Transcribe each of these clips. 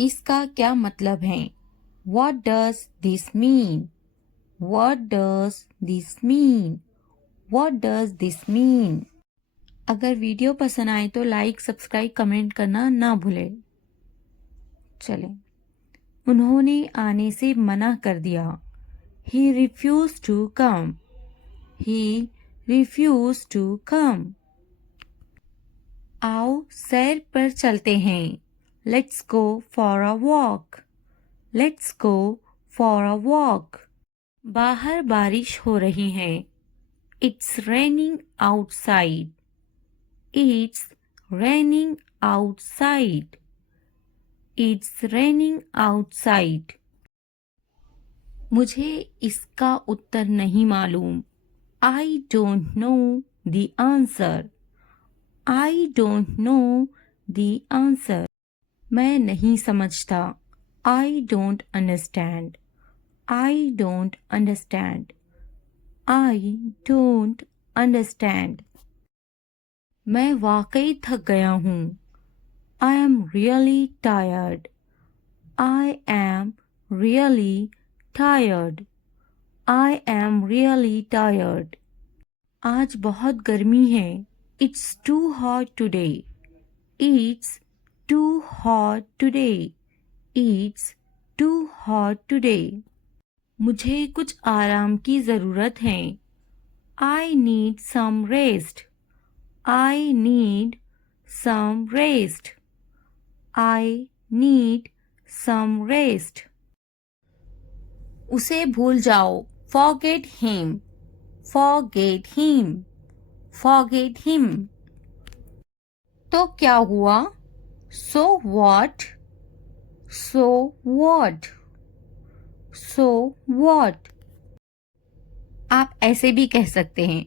इसका क्या मतलब है? What does this mean? What does this mean? What does this mean? अगर वीडियो पसंद आए तो लाइक, सब्सक्राइब, कमेंट करना ना भूलें। चलें। उन्होंने आने से मना कर दिया। He refused to come. He refused to come. आओ सैर पर चलते हैं। Let's go for a walk. Let's go for a walk. बाहर बारिश हो रही है। It's raining outside. It's raining outside. It's raining outside. मुझे इसका उत्तर नहीं मालूम। I don't know the answer. I don't know the answer. मैं नहीं समझता। I don't understand. I don't understand. I don't understand. मैं वाकई थक गया हूँ। I am really tired. I am really tired. I am really tired. आज बहुत गर्मी है। It's too hot today. It's too hot today. It's too hot today. मुझे कुछ आराम की ज़रूरत है। I need some rest. I need some rest. I need some rest. उसे भूल जाओ। Forget him. Forget him. Forget him. तो क्या हुआ? So what? So what? So what? आप ऐसे भी कह सकते हैं।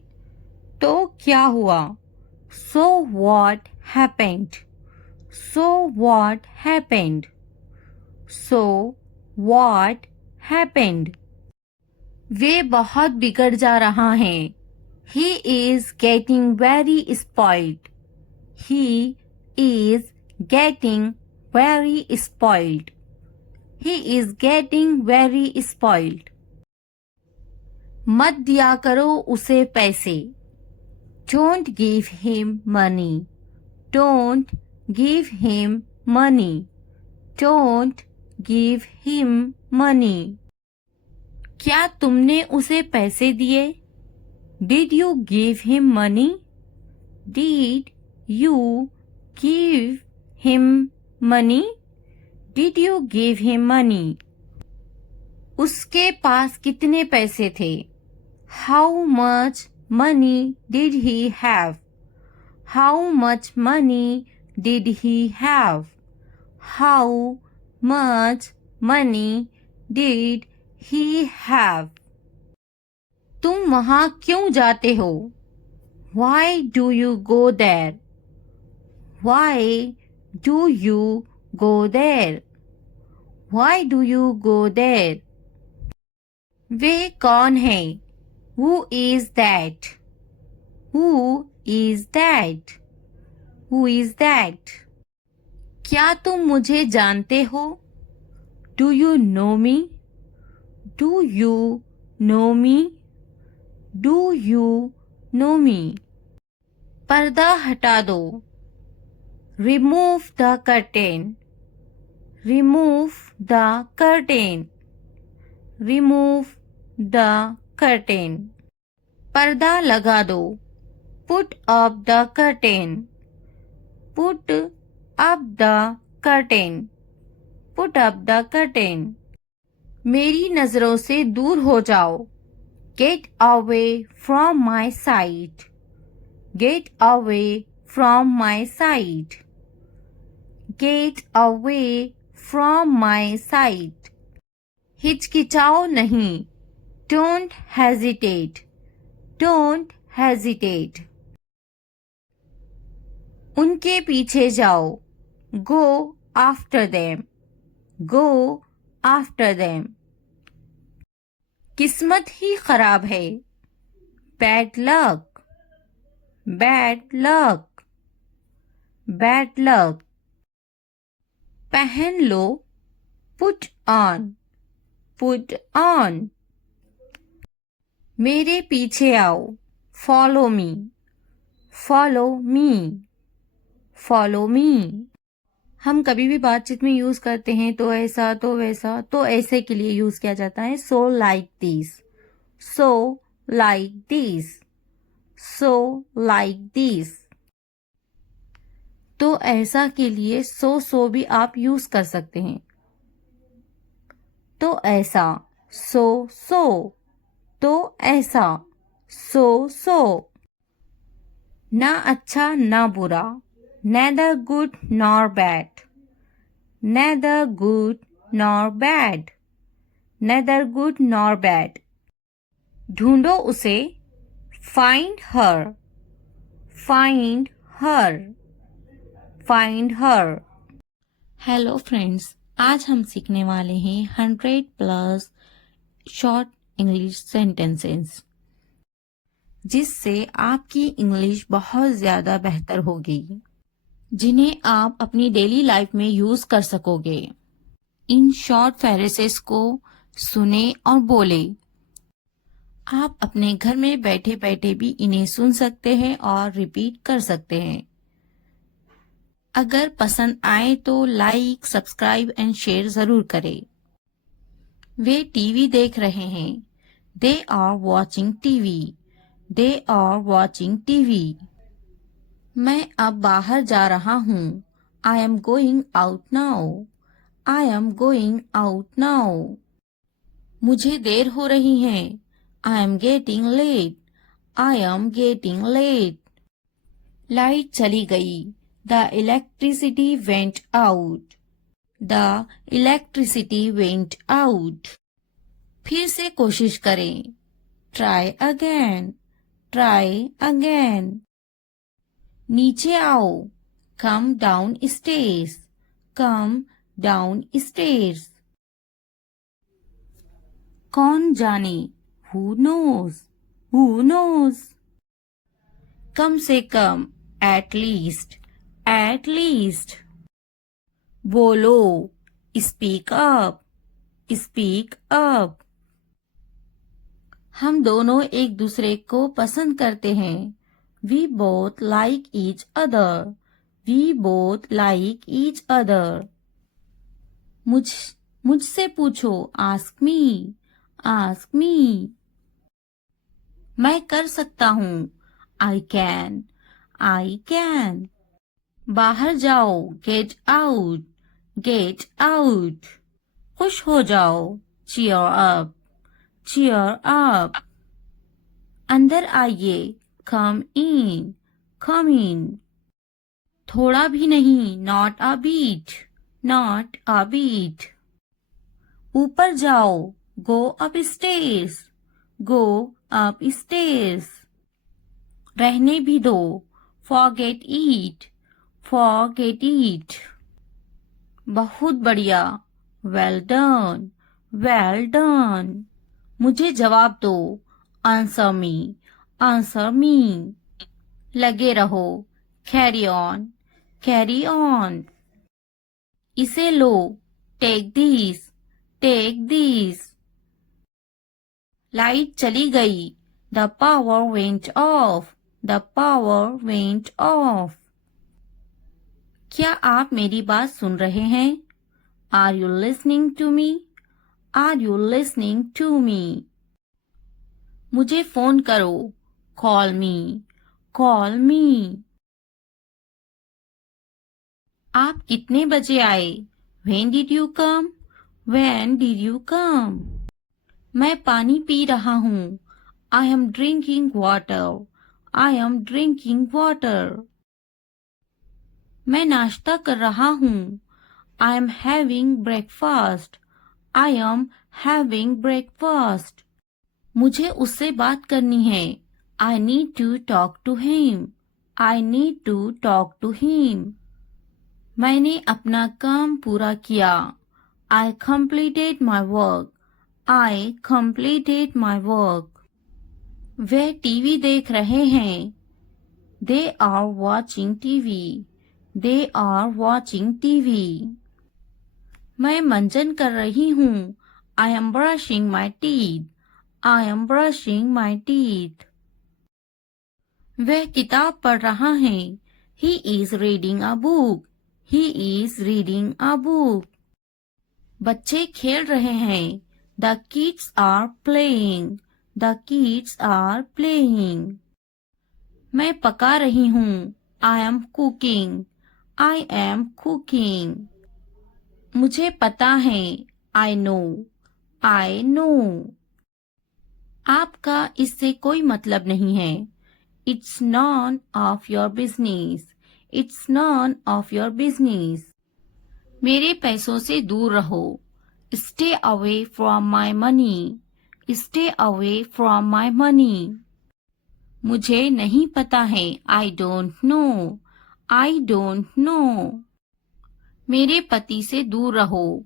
तो क्या हुआ? So what happened? So what happened? So what happened? वे बहुत बिगड़ जा रहा है। He is getting very spoiled. He is getting very spoiled. He is getting very spoiled. मत दिया करो उसे पैसे। Don't give him money. Don't give him money. Don't give him money. क्या तुमने उसे पैसे दिए? Did you give him money? Did you give him money? Did you give him money? उसके पास कितने पैसे थे? How much money did he have? How much money did he have? How much money did he have? तुम वहाँ क्यों जाते हो? Why do you go there? Why do you go there? Why do you go there? वे कौन है? Who is that? Who is that? Who is that? क्या तुम मुझे जानते हो? Do you know me? Do you know me? Do you know me? पर्दा हटा दो। Remove the curtain. Remove the curtain. Remove the curtain. पर्दा लगा दो। Put up the curtain. Put up the curtain. Put up the curtain. मेरी नजरों से दूर हो जाओ। Get away from my sight. Get away from my sight. Get away from my sight. हिचकिचाओ नहीं। Don't hesitate. Don't hesitate. उनके पीछे जाओ। Go after them. Go after them. किस्मत ही खराब है। Bad luck. Bad luck. Bad luck. पहन लो, put on, put on. मेरे पीछे आओ, follow me, follow me, follow me. हम कभी भी बातचीत में यूज करते हैं तो ऐसा तो वैसा, तो ऐसे के लिए यूज किया जाता है so like this, so like this, so like this. तो ऐसा के लिए so भी आप यूज कर सकते हैं. तो ऐसा so, तो ऐसा so. ना अच्छा ना बुरा, neither good nor bad, neither good nor bad, neither good nor bad. ढूंढो उसे, find her, find her, find her. Hello friends, आज हम सीखने वाले हैं 100+ शॉर्ट इंग्लिश सेंटेंसेस, जिससे आपकी इंग्लिश बहुत ज़्यादा बेहतर होगी, जिन्हें आप अपनी डेली लाइफ में यूज कर सकोगे. इन शॉर्ट फ्रेजेस को सुने और बोले. आप अपने घर में बैठे बैठे भी इन्हें सुन सकते हैं और रिपीट कर सकते हैं. अगर पसंद आए तो लाइक, सब्सक्राइब एंड शेयर जरूर करें. वे टीवी देख रहे हैं. They are watching TV, they are watching TV. मैं अब बाहर जा रहा हूँ. I am going out now, I am going out now. मुझे देर हो रही है. I am getting late, I am getting late. Light चली गई. The electricity went out, the electricity went out. फिर से कोशिश करें. Try again, try again. नीचे आओ. Come down stairs, come down stairs. कौन जाने, हु नोज, हु नोज. कम से कम, एट लीस्ट, एट लीस्ट. बोलो, स्पीक अप, स्पीक अप. हम दोनों एक दूसरे को पसंद करते हैं. We both like each other, we both like each other. मुझसे पूछो, ask me, ask me. मैं कर सकता हूँ, I can, I can. बाहर जाओ, get out, get out. खुश हो जाओ, cheer up, cheer up. अंदर आइए, come in, come in. थोड़ा भी नहीं, not a bit, not a bit. ऊपर जाओ, go upstairs, go upstairs. रहने भी दो, forget it, forget it. बहुत बढ़िया, well done, well done. मुझे जवाब दो, answer me, answer me. लगे रहो, carry on, carry on. इसे लो, take this, take this. Light चली गई, the power went off, the power went off. क्या आप मेरी बात सुन रहे हैं? Are you listening to me? Are you listening to me? मुझे फोन करो, call me, call me. आप कितने बजे आए? When did you come? When did you come? मैं पानी पी रहा हूँ. I am drinking water. I am drinking water. मैं नाश्ता कर रहा हूँ. I am having breakfast. I am having breakfast. मुझे उससे बात करनी है. I need to talk to him. I need to talk to him. मैंने अपना काम पूरा किया. I completed my work. I completed my work. Way TV देख रहे हैं. They are watching TV. They are watching TV. मैं मंजन कर रही हूँ. I am brushing my teeth. I am brushing my teeth. वह किताब पढ़ रहा है. He is reading a book. He is reading a book. बच्चे खेल रहे हैं. The kids are playing. The kids are playing. मैं पका रही हूँ. I am cooking. I am cooking. मुझे पता है. I know. I know. आपका इससे कोई मतलब नहीं है. It's none of your business. It's none of your business. मेरे पैसों से दूर रहो. Stay away from my money. Stay away from my money. मुझे नहीं पता है. I don't know. I don't know. मेरे पति से दूर रहो.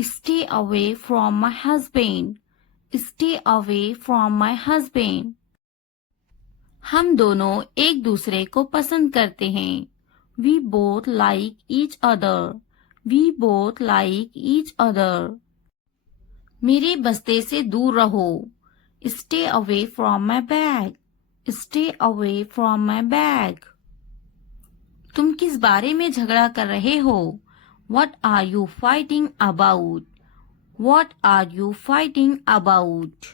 Stay away from my husband. Stay away from my husband. हम दोनों एक दूसरे को पसंद करते हैं. We both like each other. We both like each other. मेरे बस्ते से दूर रहो. Stay away from my bag. Stay away from my bag. तुम किस बारे में झगड़ा कर रहे हो? What are you fighting about? What are you fighting about?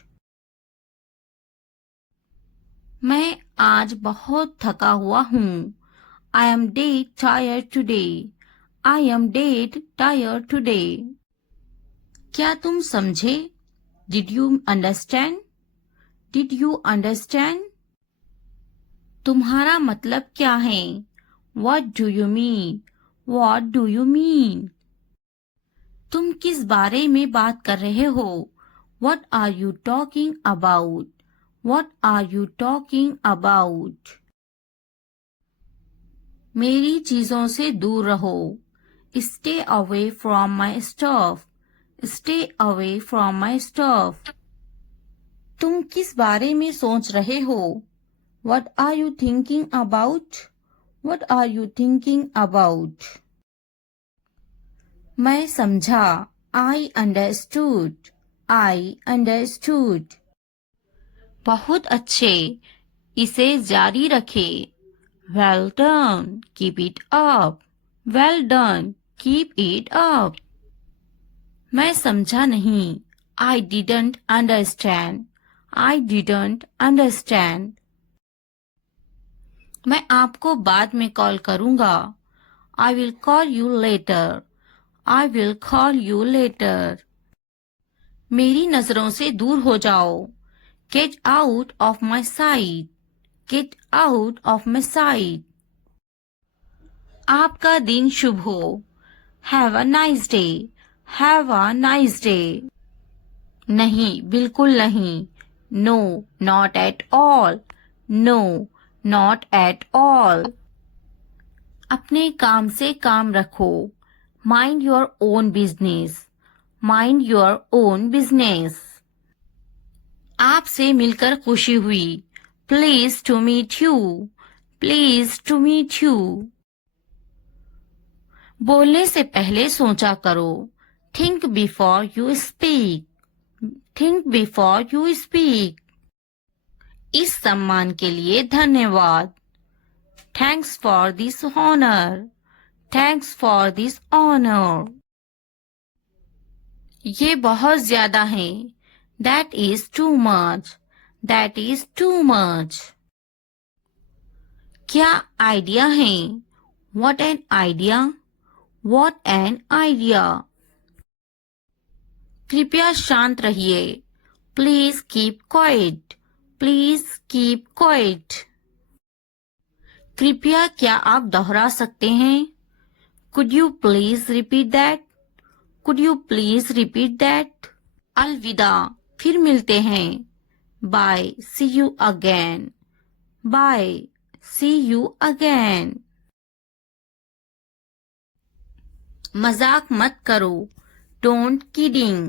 मैं आज बहुत थका हुआ हूँ. I am dead tired today. I am dead tired today. क्या तुम समझे? Did you understand? Did you understand? तुम्हारा मतलब क्या है? What do you mean? What do you mean? तुम किस बारे में बात कर रहे हो? What are you talking about? What are you talking about? मेरी चीजों से दूर रहो. Stay away from my stuff. Stay away from my stuff. तुम किस बारे में सोच रहे हो? What are you thinking about? What are you thinking about? मैं समझा. I understood. I understood. बहुत अच्छे. इसे जारी रखे. Well done. Keep it up. Well done. Keep it up. मैं समझा नहीं. I didn't understand. I didn't understand. मैं आपको बाद में कॉल करूंगा. I will call you later. I will call you later. मेरी नजरों से दूर हो जाओ. Get out of my sight. Get out of my sight. आपका दिन शुभ हो. Have a nice day. Have a nice day. नहीं, बिल्कुल नहीं. No, not at all. No, not at all. अपने काम से काम रखो. Mind your own business. Mind your own business. आपसे मिलकर खुशी हुई. Pleased to meet you. Pleased to meet you. बोलने से पहले सोचा करो. Think before you speak. Think before you speak. इस सम्मान के लिए धन्यवाद. Thanks for this honor. Thanks for this honor. ये बहुत ज्यादा है. That is too much. That is too much. क्या आइडिया है? What an idea. What an idea. कृपया शांत रहिए. Please keep quiet. Please keep quiet. कृपया क्या आप दोहरा सकते हैं? Could you please repeat that? Could you please repeat that? अलविदा. फिर मिलते हैं. Bye. See you again. Bye. See you again. मजाक मत करो. Don't kidding.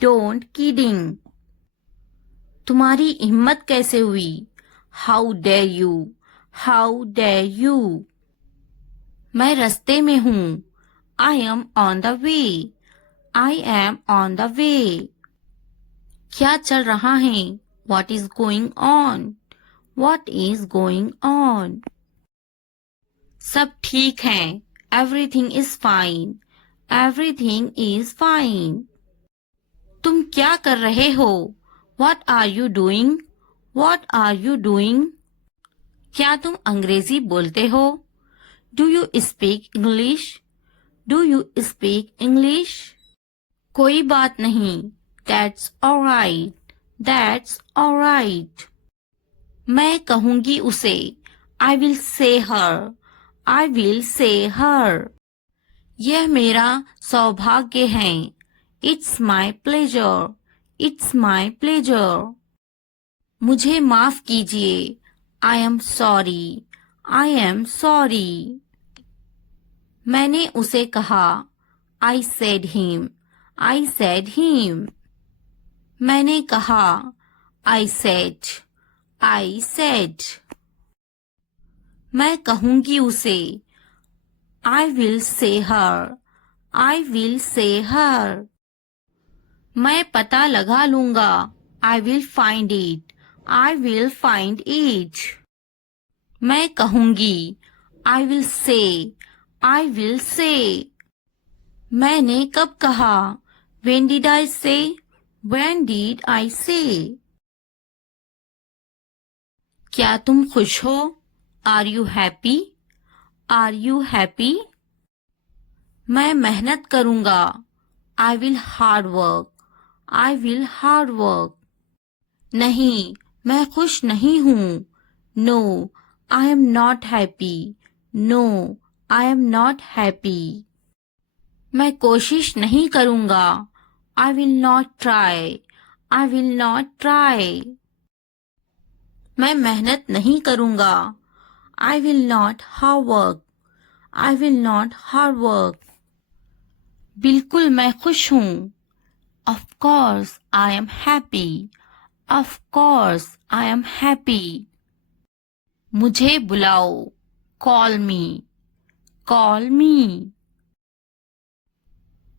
Don't kidding. तुम्हारी हिम्मत कैसे हुई? How dare you? How dare you? मैं रास्ते में हूँ. I am on the way. I am on the way. क्या चल रहा है? What is going on? What is going on? सब ठीक है. Everything is fine. Everything is fine. तुम क्या कर रहे हो? What are you doing? What are you doing? क्या तुम अंग्रेजी बोलते हो? Do you speak English? Do you speak English? कोई बात नहीं. That's alright. That's alright. मैं कहूंगी उसे. I will say her. I will say her. यह मेरा सौभाग्य है. It's my pleasure. It's my pleasure. मुझे माफ कीजिए. I am sorry. I am sorry. मैंने उसे कहा. I said him. I said him. मैंने कहा. I said. I said. मैं कहूंगी उसे. I will say her. I will say her. मैं पता लगा लूंगा. I will find it. I will find it. मैं कहूंगी. I will say. I will say. मैंने कब कहा? When did I say? When did I say? क्या तुम खुश हो? Are you happy? Are you happy? मैं मेहनत करूंगा. I will hard work. I will hard work. नहीं, मैं खुश नहीं हूँ. No, I am not happy. No, I am not happy. मैं कोशिश नहीं करूंगा. I will not try. I will not try. मैं मेहनत नहीं करूंगा. I will not hard work. I will not hard work. बिल्कुल मैं खुश हूँ. Of course I am happy. Of course I am happy. मुझे बुलाओ. Call me. Call me.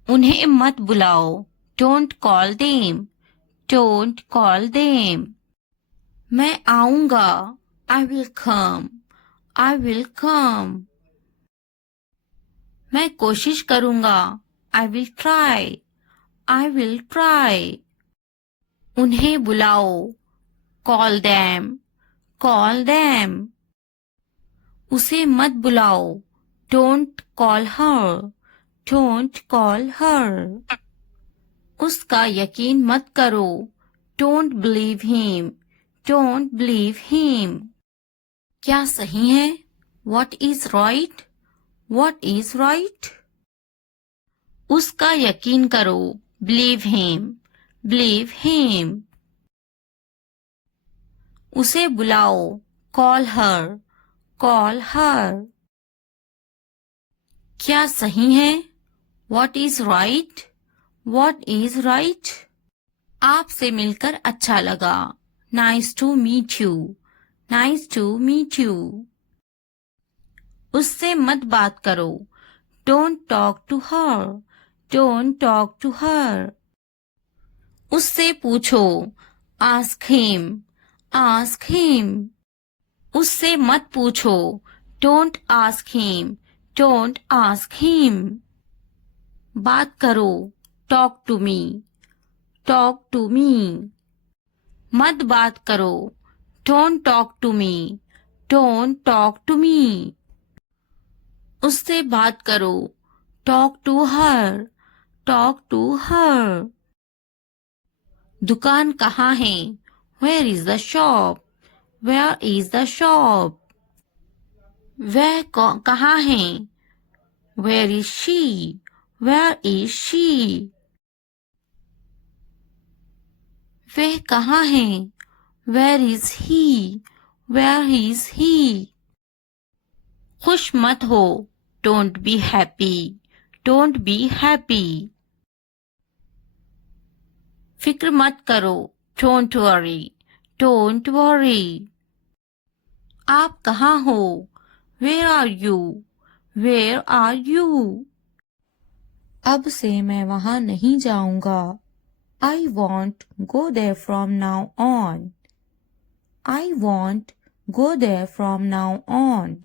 उन्हें मत बुलाओ. Don't call them. Don't call them. मैं आऊंगा. I will come. I will come. मैं कोशिश करूंगा. I will try. I will try. उन्हें बुलाओ. Call them. Call them. उसे मत बुलाओ. Don't call her. Don't call her. उसका यकीन मत करो. Don't believe him. Don't believe him. क्या सही है? What is right? What is right? उसका यकीन करो. Believe him. Believe him. उसे बुलाओ. Call her. Call her. क्या सही है? What is right? What is right? आपसे मिलकर अच्छा लगा. Nice to meet you. Nice to meet you. उससे मत बात करो. Don't talk to her. Don't talk to her. उससे पूछो. Ask him. Ask him. उससे मत पूछो. Don't ask him. Don't ask him. बात करो. Talk to me. Talk to me. मत बात करो. Don't talk to me. Don't talk to me. उससे बात करो. Talk to her. Talk to her. दुकान कहाँ है? Where is the shop? Where is the shop? वह कहाँ है? Where is she? Where is she? वह कहाँ है? Where is he? Where is he? खुश मत हो. Don't be happy. Don't be happy. फिक्र मत करो. Don't worry. Don't worry. आप कहाँ हो? Where are you? Where are you? अब से मैं वहाँ नहीं जाऊंगा। I won't go there from now on. I won't go there from now on.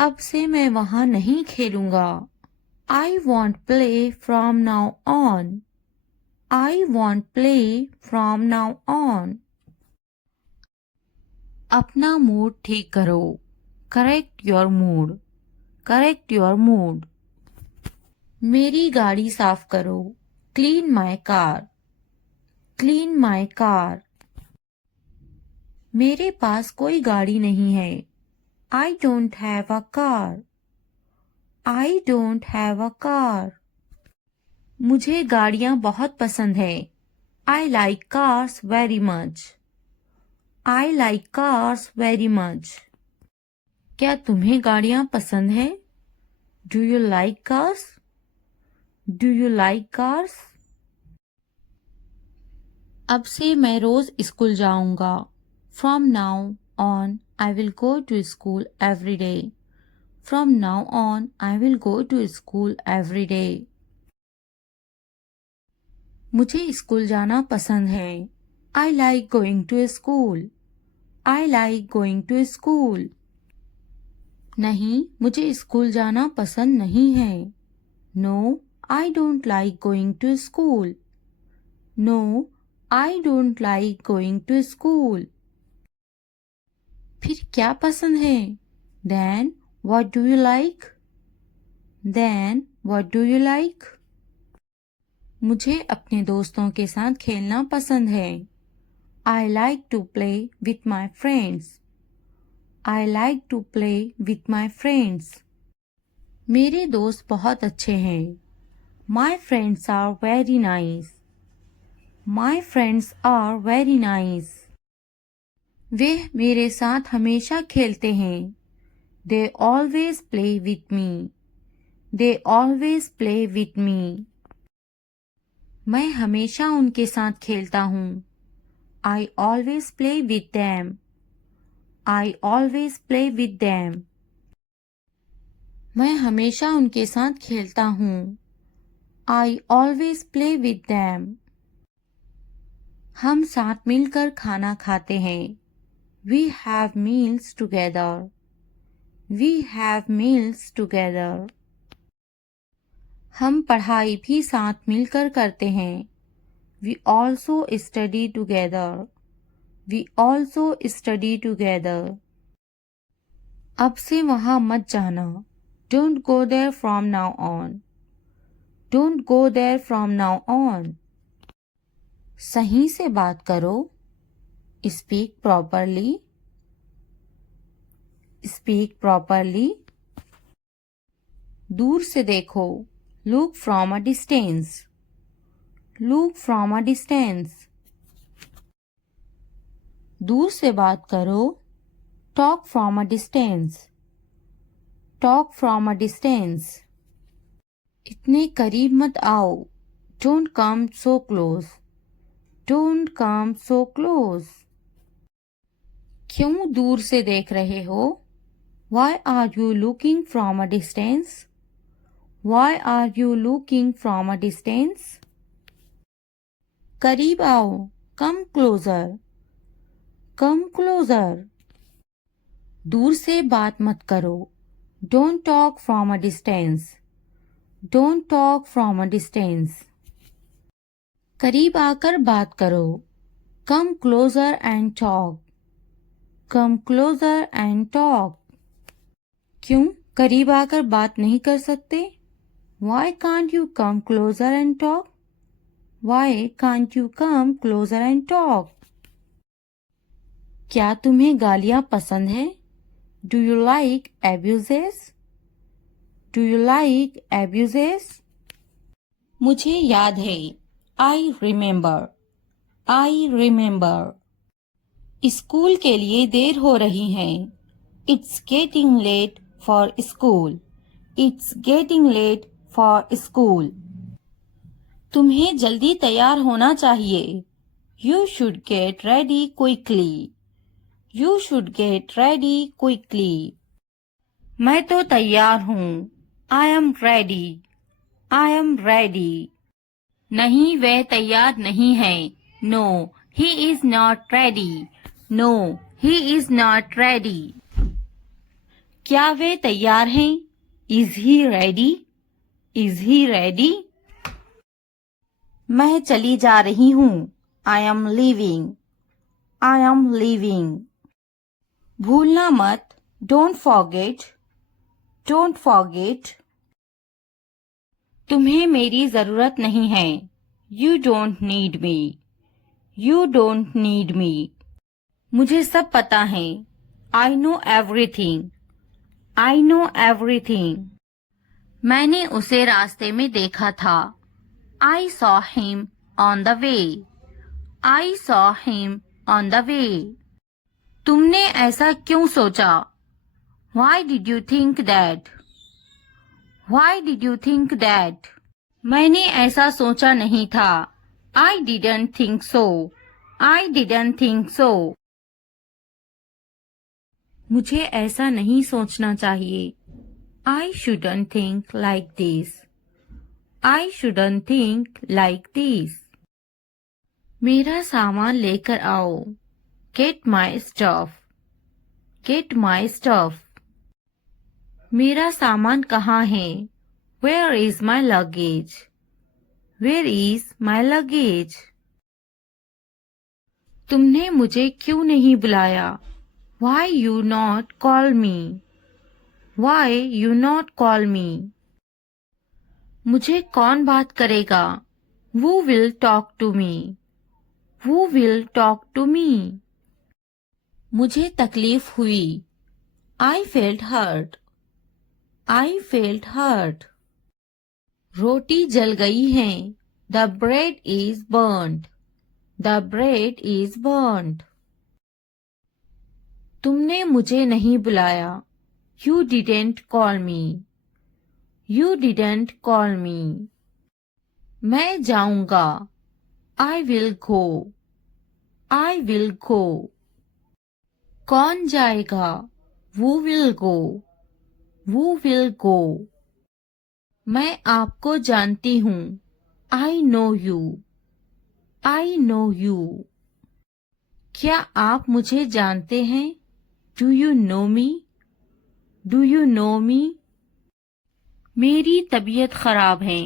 अब से मैं वहाँ नहीं खेलूंगा। I won't play from now on. I won't play from now on. अपना मूड ठीक करो। Correct your mood. Correct your mood. मेरी गाड़ी साफ करो। Clean my car. Clean my car. मेरे पास कोई गाड़ी नहीं है। I don't have a car. I don't have a car. मुझे गाड़ियाँ बहुत पसंद है। I like cars very much. I like cars very much. क्या तुम्हें गाड़ियाँ पसंद है? Do you like cars? Do you like cars? अब से मैं रोज स्कूल जाऊंगा। From now on, I will go to school every day. From now on, I will go to school every day. मुझे स्कूल जाना पसंद है। I like going to school. I like going to school. नहीं, मुझे school जाना पसंद नहीं है। No, I don't like going to school. No, I don't like going to school. फिर क्या पसंद है? Then, what do you like? Then, what do you like? मुझे अपने दोस्तों के साथ खेलना पसंद है। I like to play with my friends. I like to play with my friends. मेरे दोस्त बहुत अच्छे हैं। My friends are very nice. My friends are very nice. वे मेरे साथ हमेशा खेलते हैं। They always play with me. They always play with me. मैं हमेशा उनके साथ खेलता हूँ। I always play with them. I always play with them. मैं हमेशा उनके साथ खेलता हूँ। I always play with them. हम साथ मिलकर खाना खाते हैं। We have meals together. We have meals together. हम पढ़ाई भी साथ मिलकर करते हैं। We also study together. We also study together. अब से वहाँ मत जाना। Don't go there from now on. Don't go there from now on. सही से बात करो। Speak properly. Speak properly. दूर से देखो। Look from a distance. Look from a distance. दूर से बात करो। Talk from a distance. Talk from a distance. इतने करीब मत आओ। Don't come so close. Don't come so close. क्यों दूर से देख रहे हो? Why are you looking from a distance? Why are you looking from a distance? करीब आओ। Come closer. Come closer. दूर से बात मत करो। Don't talk from a distance. Don't talk from a distance. करीब आकर बात करो। Come closer and talk. Come closer and talk. क्यों करीब आकर बात नहीं कर सकते? Why can't you come closer and talk? Why can't you come closer and talk? क्या तुम्हें गालियाँ पसंद है? Do you like abuses? Do you like abuses? मुझे याद है। I remember. I remember. School के लिए देर हो रही है। It's getting late for school. It's getting late for school. तुम्हें जल्दी तैयार होना चाहिए। You should get ready quickly. You should get ready quickly. मैं तो तैयार हूँ। I am ready. I am ready. नहीं वह तैयार नहीं है. No, he is not ready. No, he is not ready. क्या वे तैयार हैं? Is he ready? Is he ready? मैं चली जा रही हूँ. I am leaving. I am leaving. भूलना मत. Don't forget. Don't forget. तुम्हें मेरी जरूरत नहीं है. You don't need me. You don't need me. मुझे सब पता है. I know everything. I know everything. मैंने उसे रास्ते में देखा था. I saw him on the way. I saw him on the way. तुमने ऐसा क्यों सोचा? Why did you think that? Why did you think that? मैंने ऐसा सोचा नहीं था. I didn't think so. I didn't think so. मुझे ऐसा नहीं सोचना चाहिए. I shouldn't think like this. I shouldn't think like this. मेरा सामान लेकर आओ. Get my stuff. Get my stuff. मेरा सामान कहाँ है? Where is my luggage? Where is my luggage? तुमने मुझे क्यों नहीं बुलाया? Why you not call me? Why you not call me? मुझे कौन बात करेगा? Who will talk to me? Who will talk to me? मुझे तकलीफ हुई. I felt hurt. I felt hurt. रोटी जल गई है. The bread is burnt. The bread is burnt. तुमने मुझे नहीं बुलाया. You didn't call me. You didn't call me. मैं जाऊंगा. I will go. I will go. कौन जाएगा? Who will go? Who will go? मैं आपको जानती हूँ. I know you. I know you. क्या आप मुझे जानते हैं? Do you know me? Do you know me? मेरी तबीयत खराब है.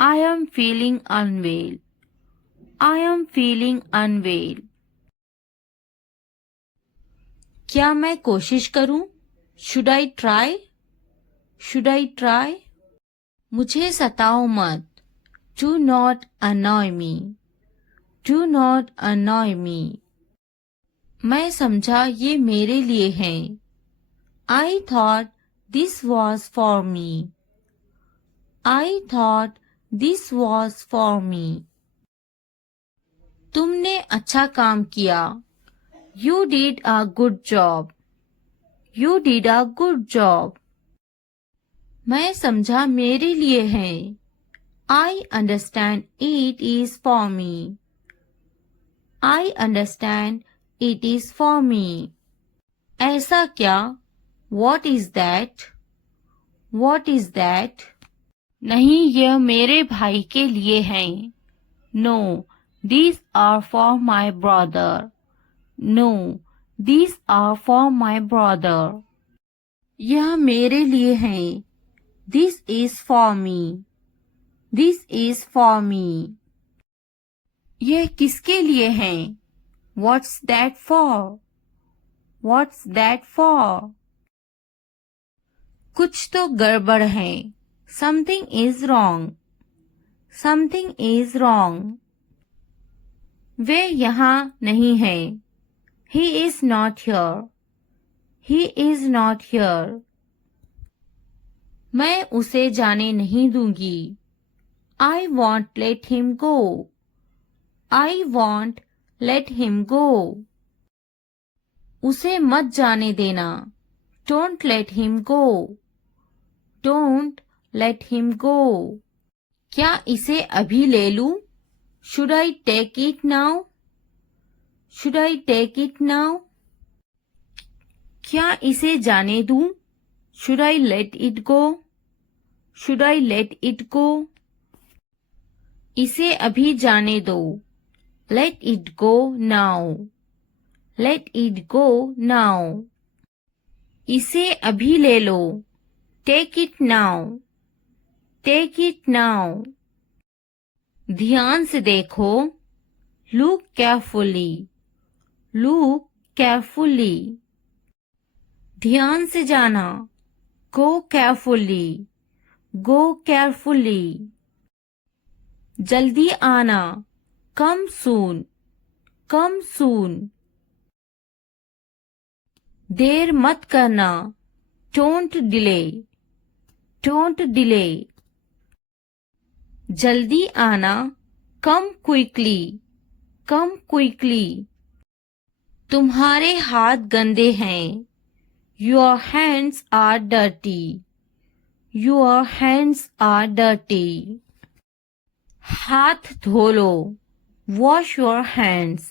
I am feeling unwell. I am feeling unwell. क्या मैं कोशिश करूं? Should I try? Should I try? मुझे सताओ मत. Do not annoy me. Do not annoy me. मैं समझा ये मेरे लिए है. I thought this was for me. I thought this was for me. तुमने अच्छा काम किया. You did a good job. You did a good job. मैं समझा मेरे लिए है. I understand it is for me. I understand it is for me. ऐसा क्या? What is that? What is that? नहीं यह मेरे भाई के लिए हैं. No, these are for my brother. No, these are for my brother. यह मेरे लिए हैं. This is for me. This is for me. यह किसके लिए हैं? What's that for? What's that for? कुछ तो गड़बड़ है. Something is wrong. Something is wrong. वे यहाँ नहीं है. He is not here. He is not here. मैं उसे जाने नहीं दूंगी. I won't let him go. I won't let him go. उसे मत जाने देना. Don't let him go. Don't let him go. क्या इसे अभी ले लूं? Should I take it now? Should I take it now? क्या इसे जाने दूं? Should I let it go? Should I let it go? इसे अभी जाने दो. Let it go now. Let it go now. इसे अभी ले लो. Take it now. Take it now. ध्यान से देखो. Look carefully. Look carefully. ध्यान से जाना. Go carefully. Go carefully. जल्दी आना. Come soon. Come soon. देर मत करना. Don't delay. Don't delay. जल्दी आना. Come quickly. Come quickly. तुम्हारे हाथ गंदे हैं. Your hands are dirty. Your hands are dirty. हाथ धो लो. Wash your hands.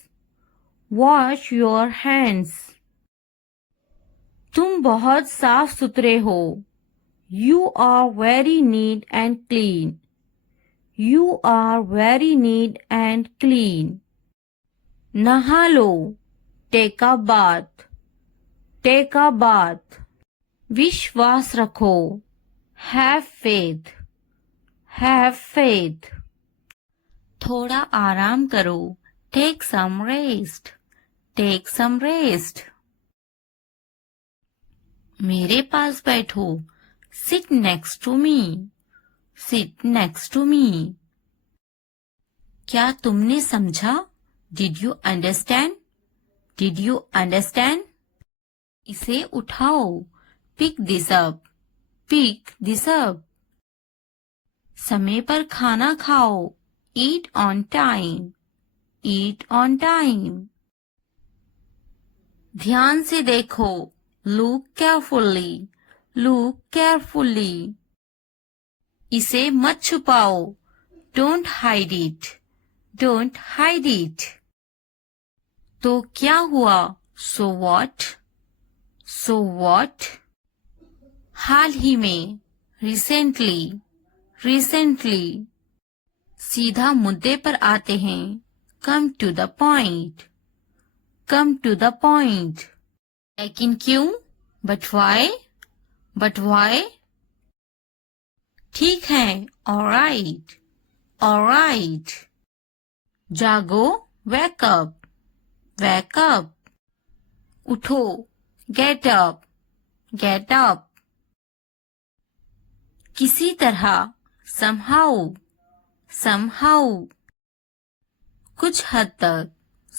Wash your hands. तुम बहुत साफ सुथरे हो. You are very neat and clean. You are very neat and clean. नहा लो. Take a bath. Take a bath. विश्वास रखो. Have faith. Have faith. थोड़ा आराम करो. Take some rest. Take some rest. मेरे पास बैठो. Sit next to me. Sit next to me. क्या तुमने समझा? Did you understand? Did you understand? इसे उठाओ. Pick this up. Pick this up. समय पर खाना खाओ. Eat on time. Eat on time. ध्यान से देखो. Look carefully. Look carefully. इसे मत छुपाओ. Don't hide it. Don't hide it. तो क्या हुआ? So what? So what? हाल ही में. Recently. Recently. सीधा मुद्दे पर आते हैं. Come to the point. Come to the point. लेकिन क्यों? But why? But why? ठीक है. All right. All right. जागो. Wake up. Wake up. उठो. Get up. Get up. किसी तरह. Somehow. Somehow. कुछ हद तक.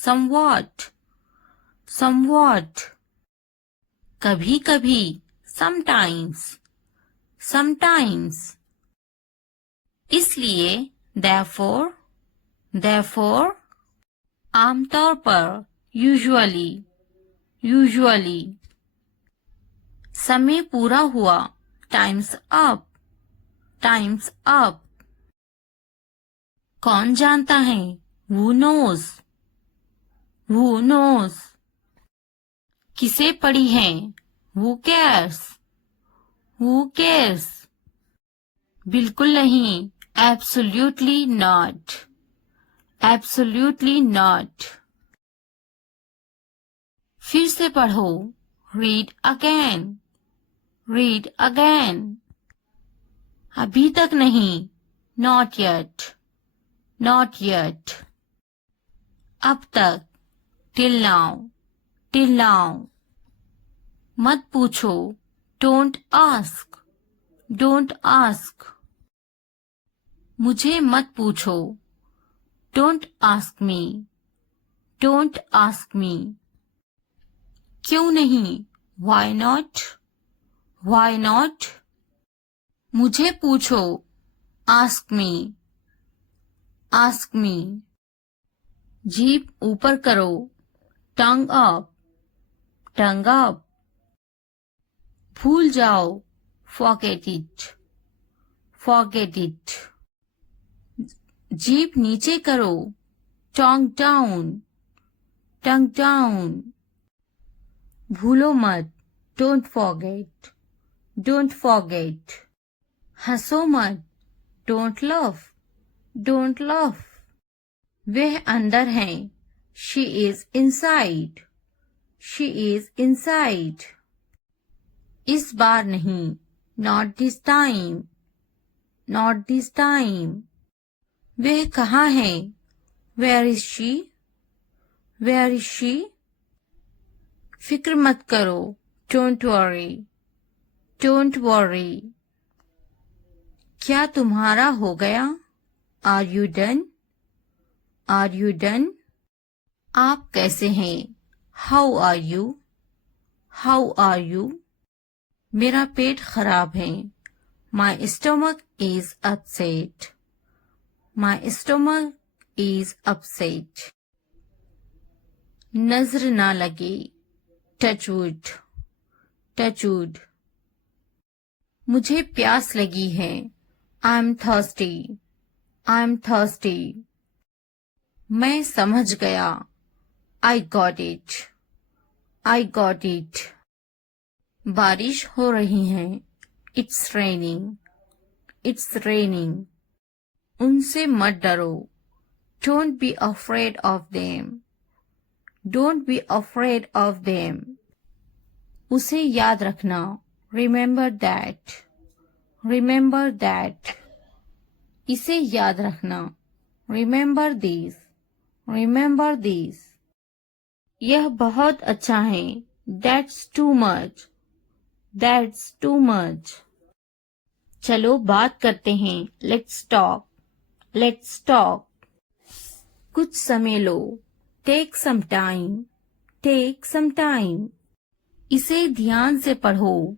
Somewhat. Somewhat. कभी कभी. Sometimes. Sometimes. इसलिए. Therefore. Therefore. आमतौर पर. Usually. Usually. समय पूरा हुआ. Time's up. Time's up. कौन जानता है? Who knows? Who knows? किसे पड़ी है? Who cares? Who cares? बिल्कुल नहीं. Absolutely not. Absolutely not. फिर से पढ़ो. Read again. Read again. अभी तक नहीं. Not yet. Not yet. अब तक. Till now. Till now. मत पूछो. Don't ask. Don't ask. मुझे मत पूछो. Don't ask me. Don't ask me. क्यों नहीं? Why not? Why not? मुझे पूछो. Ask me. Ask me. जीभ ऊपर करो. Tongue up. Tongue up. भूल जाओ. Forget it. Forget it. जीभ नीचे करो. Tongue down. Tongue down. भूलो मत. Don't forget. Don't forget. हंसो मत, डोंट लव, डोंट लव। वह अंदर है, she is inside, she is inside. इस बार नहीं, not this time, not this time. वह कहाँ है, where is she, where is she. फिक्र मत करो, डोंट वरी, डोंट वरी। क्या तुम्हारा हो गया, are you done, are you done. आप कैसे हैं, how are you, how are you. मेरा पेट खराब है, my stomach is upset, my stomach is upset. नजर ना लगे, टचवुड, टचवुड। मुझे प्यास लगी है, I am thirsty, I am thirsty. मैं समझ गया, I got it, I got it. बारिश हो रही है, इट्स रेनिंग, इट्स रेनिंग। उनसे मत डरो, don't be afraid of them, don't be afraid of them. उसे याद रखना, रिमेंबर दैट, रिमेंबर दैट। इसे याद रखना, रिमेंबर दिस, रिमेंबर दिस। यह बहुत अच्छा है, that's too much, that's too much. चलो बात करते हैं, लेट्स टॉक, लेट्स टॉक। कुछ समय लो, take some time, take some time. इसे ध्यान से पढ़ो,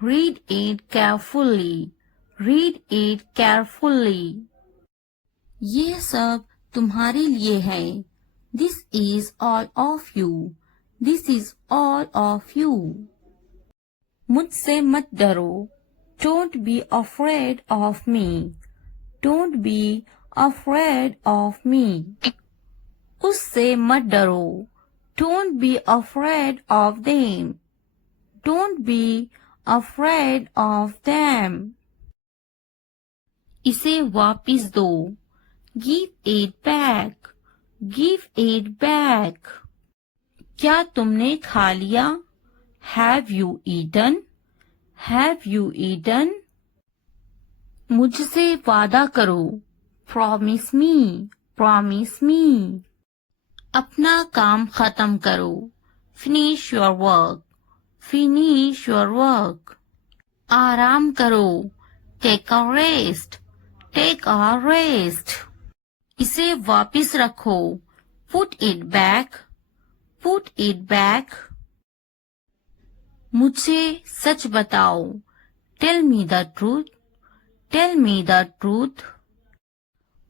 read it carefully, read it carefully. ये सब तुम्हारे लिए है, this is all of you, this is all of you. मुझसे मत डरो, don't be afraid of me, don't be afraid of me. उससे मत डरो, don't be afraid of them, don't be afraid of them. इसे वापिस दो, give it back, give it back. क्या तुमने खा लिया, have you eaten, have you eaten. मुझसे वादा करो, प्रॉमिस मी, प्रॉमिस मी। अपना काम खत्म करो, finish your work, finish your work. आराम करो, take a rest, take a rest. इसे वापिस रखो, put it back, put it back. मुझे सच बताओ, tell me the truth, tell me the truth.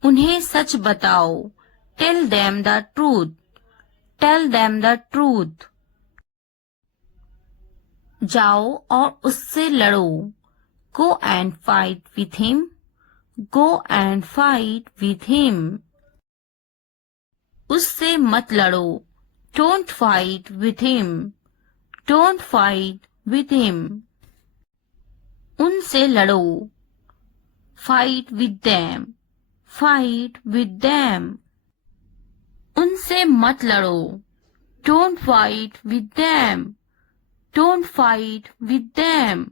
उन्हें सच बताओ, tell them the truth, tell them the truth. जाओ और उससे लड़ो, go and fight with him, go and fight with him. उससे मत लड़ो, don't fight with him, don't fight with him. उनसे लड़ो, fight with them, fight with them. उनसे मत लड़ो, don't fight with them, don't fight with them.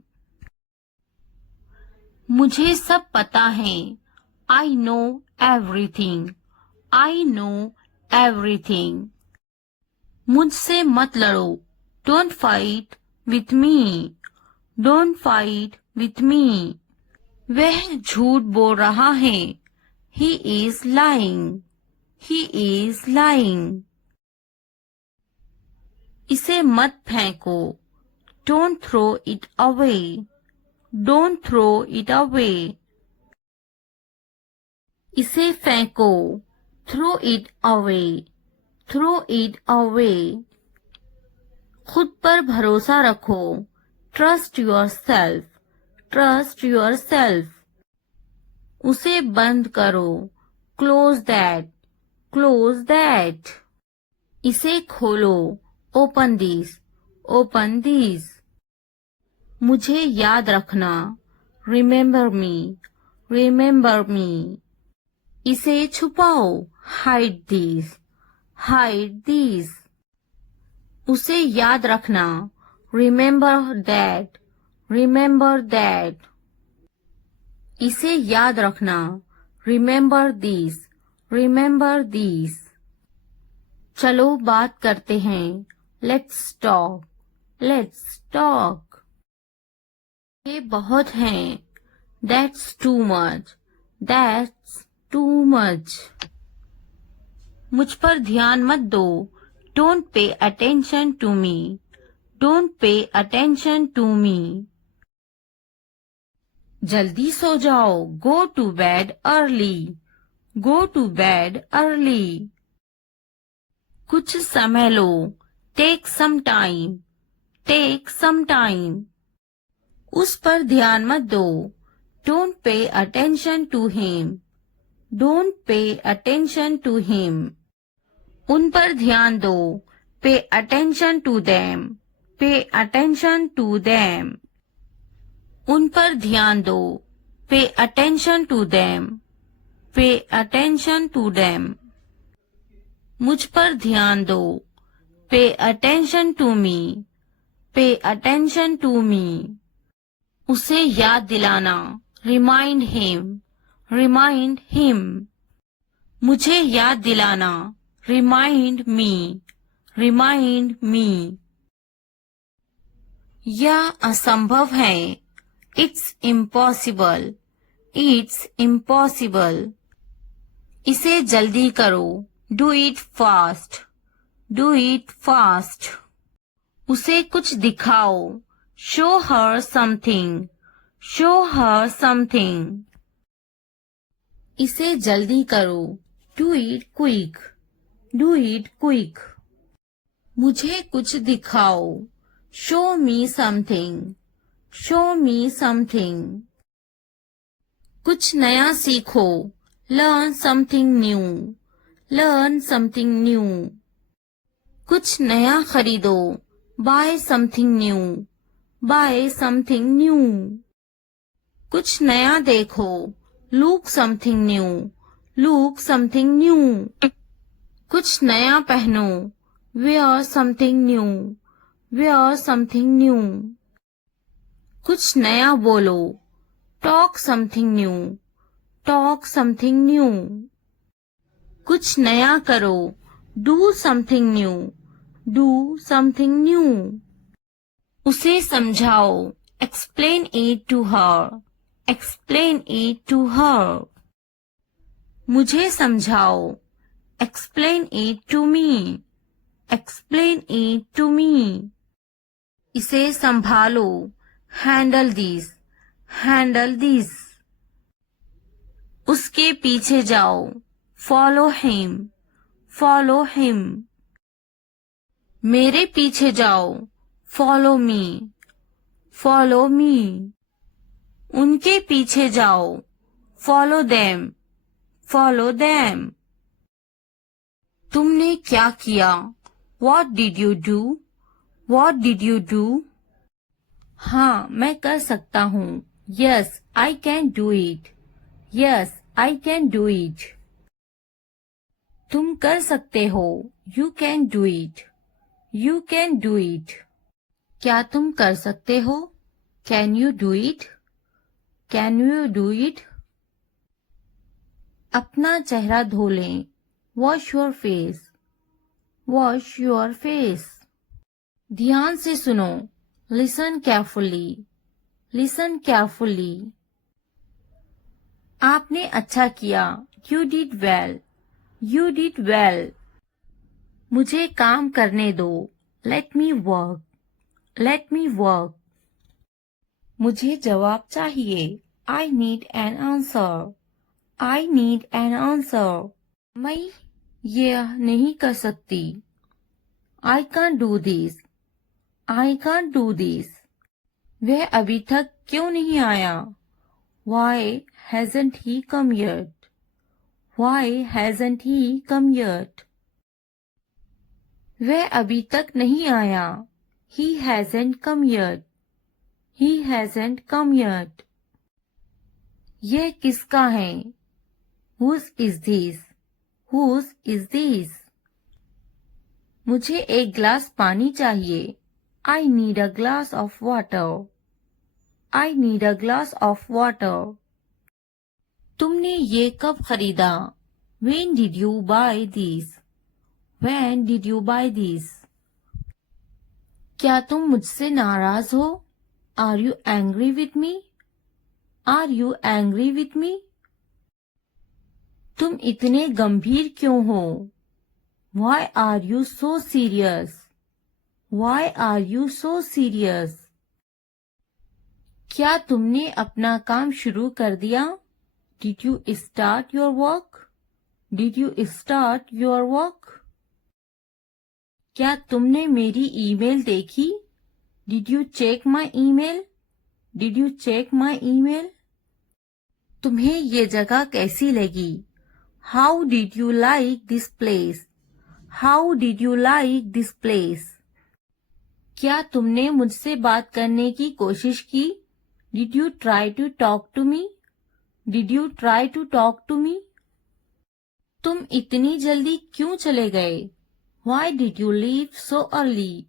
मुझे सब पता है, I know everything, I know everything. मुझसे मत लड़ो, don't fight with me, don't fight with me. वह झूठ बोल रहा है, he is lying, he is lying. इसे मत फेंको, don't throw it away, don't throw it away. इसे फेंको, throw it away, throw it away. खुद पर भरोसा रखो, trust yourself, trust yourself. उसे बंद करो, क्लोज दैट, क्लोज दैट। इसे खोलो, ओपन दिस, ओपन दिस। मुझे याद रखना, Remember me. Remember me. इसे छुपाओ. Hide these. Hide these. उसे याद रखना. Remember that. Remember that. इसे याद रखना. Remember these. Remember these. चलो बात करते हैं. Let's talk. Let's talk. ये बहुत हैं. That's too much. That's too much. मुझ पर ध्यान मत दो. Don't pay attention to me. Don't pay attention to me. जल्दी सो जाओ. Go to bed early. Go to bed early. कुछ समय लो. Take some time. Take some time. उस पर ध्यान मत दो. Don't pay attention to him. Don't pay attention to him. उन पर ध्यान दो. Pay attention to them. Pay attention to them. उन पर ध्यान दो. Pay attention to them. Pay attention to them. मुझ पर ध्यान दो. Pay attention to me. Pay attention to me. उसे याद दिलाना. Remind him. Remind him. मुझे याद दिलाना. Remind me. Remind me. यह असंभव है. It's impossible. It's impossible. इसे जल्दी करो. Do it fast. Do it fast. उसे कुछ दिखाओ. Show her something. Show her something. इसे जल्दी करो. Do it quick. Do it quick. मुझे कुछ दिखाओ. Show me something. Show me something. कुछ नया सीखो. Learn something new. Learn something new. कुछ नया खरीदो. Buy something new. Buy something new. कुछ नया देखो. Look something new. Look something new. कुछ नया पहनो. Wear something new. Wear something new. कुछ नया बोलो. Talk something new. Talk something new. कुछ नया करो. Do something new. Do something new. उसे समझाओ. Explain it to her. Explain it to her. मुझे समझाओ. Explain it to me. Explain it to me. इसे संभालो. Handle this. Handle this. उसके पीछे जाओ. Follow him. Follow him. मेरे पीछे जाओ. Follow me. Follow me. उनके पीछे जाओ. Follow them. Follow them. तुमने क्या किया? What did you do? What did you do? हाँ, मैं कर सकता हूँ. Yes, I can do it. Yes, I can do it. तुम कर सकते हो. You can do it. You can do it. क्या तुम कर सकते हो? Can you do it? Can you do it? अपना चेहरा धो लें. Wash your face. Wash your face. ध्यान से सुनो. Listen carefully. Listen carefully. आपने अच्छा किया. You did well. You did well. मुझे काम करने दो. Let me work. Let me work. मुझे जवाब चाहिए. I need an answer. I need an answer. मैं यह नहीं कर सकती. I can't do this. I can't do this. वह अभी तक क्यों नहीं आया? Why hasn't he come yet? Why hasn't he come yet? वह अभी तक नहीं आया. He hasn't come yet. He hasn't come yet. यह किसका है? Whose is this? Whose is this? मुझे एक ग्लास पानी चाहिए. I need a glass of water. I need a glass of water. तुमने ये कब खरीदा? When did you buy this? When did you buy this? क्या तुम मुझसे नाराज हो? Are you angry with me? Are you angry with me? तुम इतने गंभीर क्यों हो? Why are you so serious? Why are you so serious? क्या तुमने अपना काम शुरू कर दिया? Did you start your work? Did you start your work? क्या तुमने मेरी ईमेल देखी? Did you check my email? Did you check my email? तुम्हें ये जगह कैसी लगी? How did you like this place? How did you like this place? क्या तुमने मुझसे बात करने की कोशिश की? Did you try to talk to me? Did you try to talk to me? तुम इतनी जल्दी क्यों चले गए? Why did you leave so early?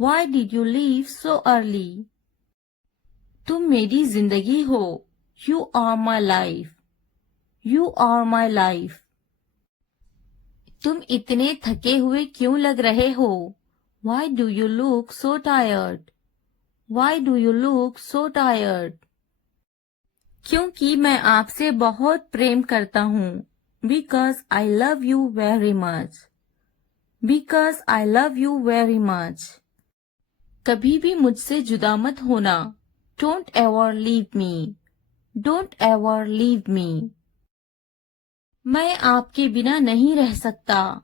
Why did you leave so early? तुम मेरी जिंदगी हो. You are my life. You are my life. तुम इतने थके हुए क्यों लग रहे हो? Why do you look so tired? Why do you look so tired? क्योंकि मैं आपसे बहुत प्रेम करता हूँ. Because I love you very much. Because I love you very much. कभी भी मुझसे जुदा मत होना. Don't ever leave me. Don't ever leave me. मैं आपके बिना नहीं रह सकता.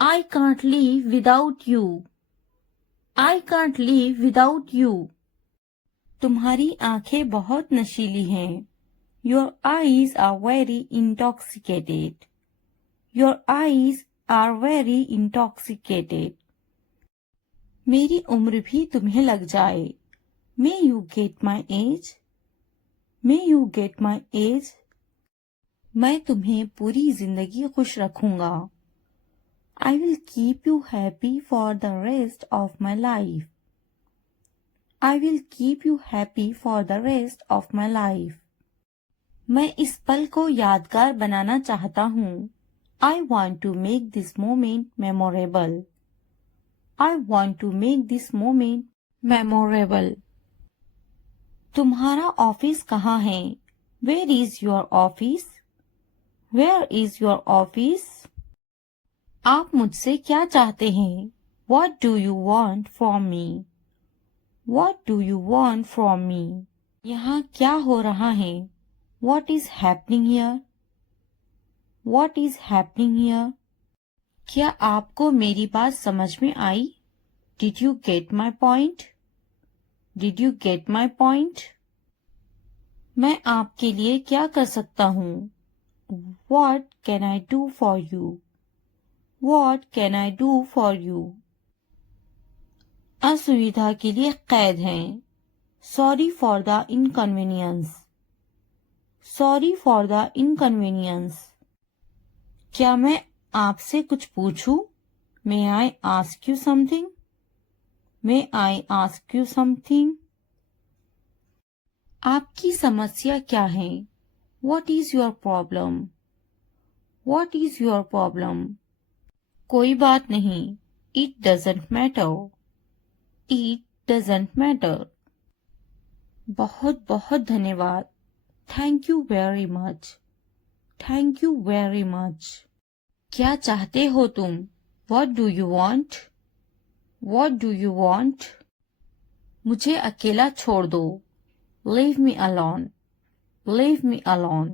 I can't live without you. I can't live without you. तुम्हारी आंखें बहुत नशीली हैं. Your eyes are very intoxicated. Your eyes are very intoxicated. मेरी उम्र भी तुम्हें लग जाए. May you get my age? May you get my age? मैं तुम्हें पूरी जिंदगी खुश रखूंगा. I will keep you happy for the rest of my life. I will keep you happy for the rest of my life. मैं इस पल को यादगार बनाना चाहता हूँ. I want to make this moment memorable. I want to make this moment memorable. तुम्हारा office कहाँ है? Where is your office? Where is your office? आप मुझसे क्या चाहते हैं? What do you want from me? What do you want from me? यहाँ क्या हो रहा है? What is happening here? What is happening here? क्या आपको मेरी बात समझ में आई? Did you get my point? Did you get my point? मैं आपके लिए क्या कर सकता हूँ? What can I do for you? What can I do for you? असुविधा के लिए कैद हैं. Sorry for the inconvenience. Sorry for the inconvenience. क्या मैं आपसे कुछ पूछूं? May I ask you something? May I ask you something? आपकी समस्या क्या है? What is your problem? What is your problem? कोई बात नहीं. It doesn't matter. It doesn't matter. बहुत बहुत धन्यवाद. Thank you very much. Thank you very much. क्या चाहते हो तुम? What do you want? What do you want? मुझे अकेला छोड़ दो. Leave me alone. Leave me alone.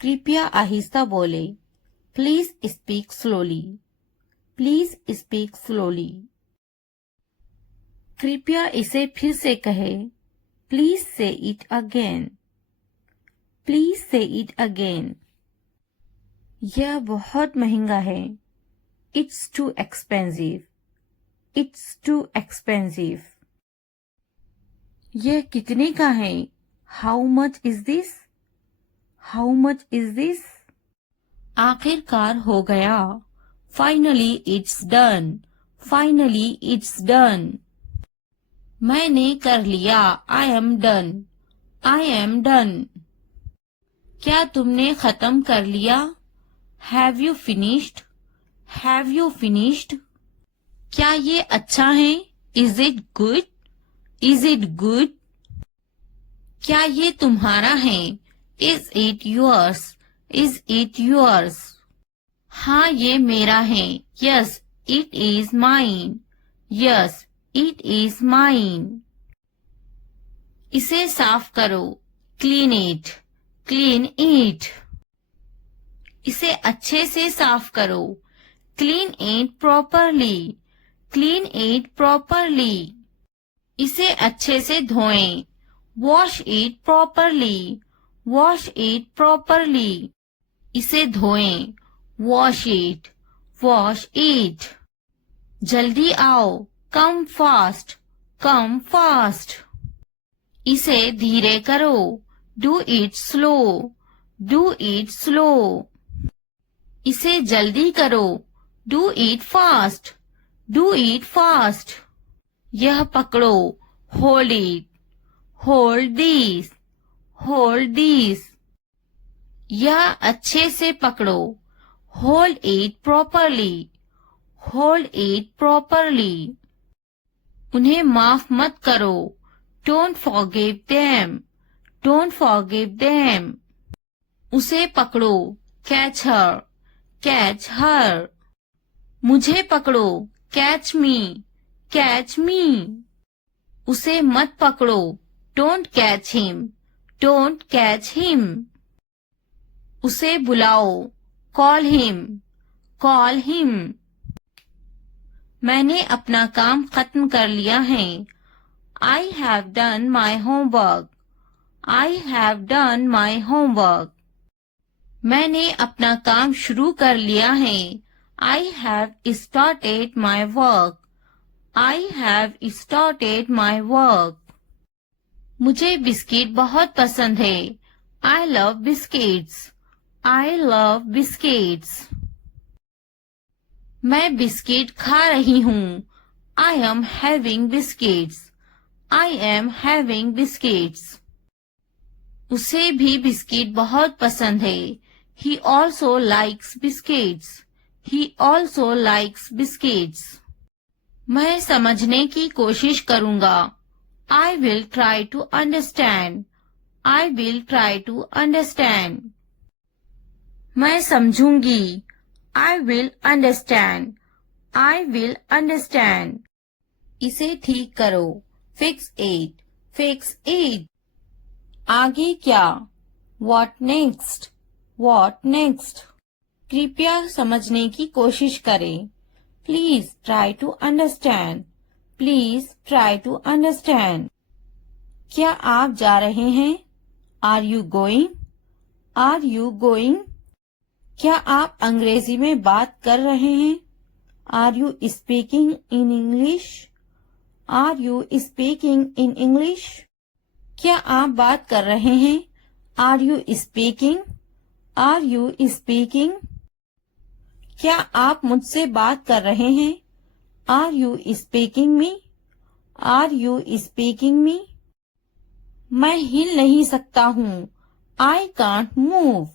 कृपया आहिस्ता बोले. Please speak slowly. Please speak slowly. कृपया इसे फिर से कहे. Please say it again. Please say it again. यह बहुत महंगा है. It's too expensive. It's too expensive. यह कितने का है? How much is this? How much is this? आखिरकार हो गया. Finally it's done. Finally it's done. मैंने कर लिया. I am done. I am done. क्या तुमने खत्म कर लिया? Have you finished? Have you finished? क्या ये अच्छा है? Is it good? Is it good? क्या ये तुम्हारा है? Is it yours? Is it yours? हाँ ये मेरा है. Yes, it is mine. Yes, it is mine. इसे साफ करो. Clean it. Clean it. इसे अच्छे से साफ करो. Clean it properly. Clean it properly. इसे अच्छे से धोएं. Wash it properly. Wash it properly. इसे धोएं. Wash it. Wash it. जल्दी आओ. Come fast. Come fast. इसे धीरे करो. Do it slow. Do it slow. इसे जल्दी करो. Do it fast. Do it fast. यह पकड़ो. Hold it. Hold this. Hold this. यह अच्छे से पकड़ो. Hold it properly. Hold it properly. उन्हें माफ मत करो. Don't forgive them. Don't forgive them. उसे पकड़ो. Catch her. Catch her. मुझे पकड़ो. Catch me. Catch me. उसे मत पकड़ो. Don't catch him. Don't catch him. उसे बुलाओ. Call him. Call him. मैंने अपना काम खत्म कर लिया है. I have done my homework. I have done my homework. मैंने अपना काम शुरू कर लिया है. I have started my work. I have started my work. मुझे बिस्किट बहुत पसंद है. I love biscuits. I love biscuits. मैं बिस्किट खा रही हूँ. I am having biscuits. I am having biscuits. उसे भी बिस्किट बहुत पसंद है. He also likes biscuits. He also likes biscuits. मैं समझने की कोशिश करूँगा. I will try to understand. I will try to understand. मैं समझूंगी. I will understand. I will understand. इसे ठीक करो. Fix it. Fix it. आगे क्या? What next? What next? कृपया समझने की कोशिश करें. Please try to understand. Please try to understand. क्या आप जा रहे हैं? Are you going? Are you going? क्या आप अंग्रेजी में बात कर रहे हैं? Are you speaking in English? Are you speaking in English? क्या आप बात कर रहे हैं? Are you speaking? Are you speaking? क्या आप मुझसे बात कर रहे हैं? Are you speaking me? Are you speaking me? मैं हिल नहीं सकता हूँ. I can't move.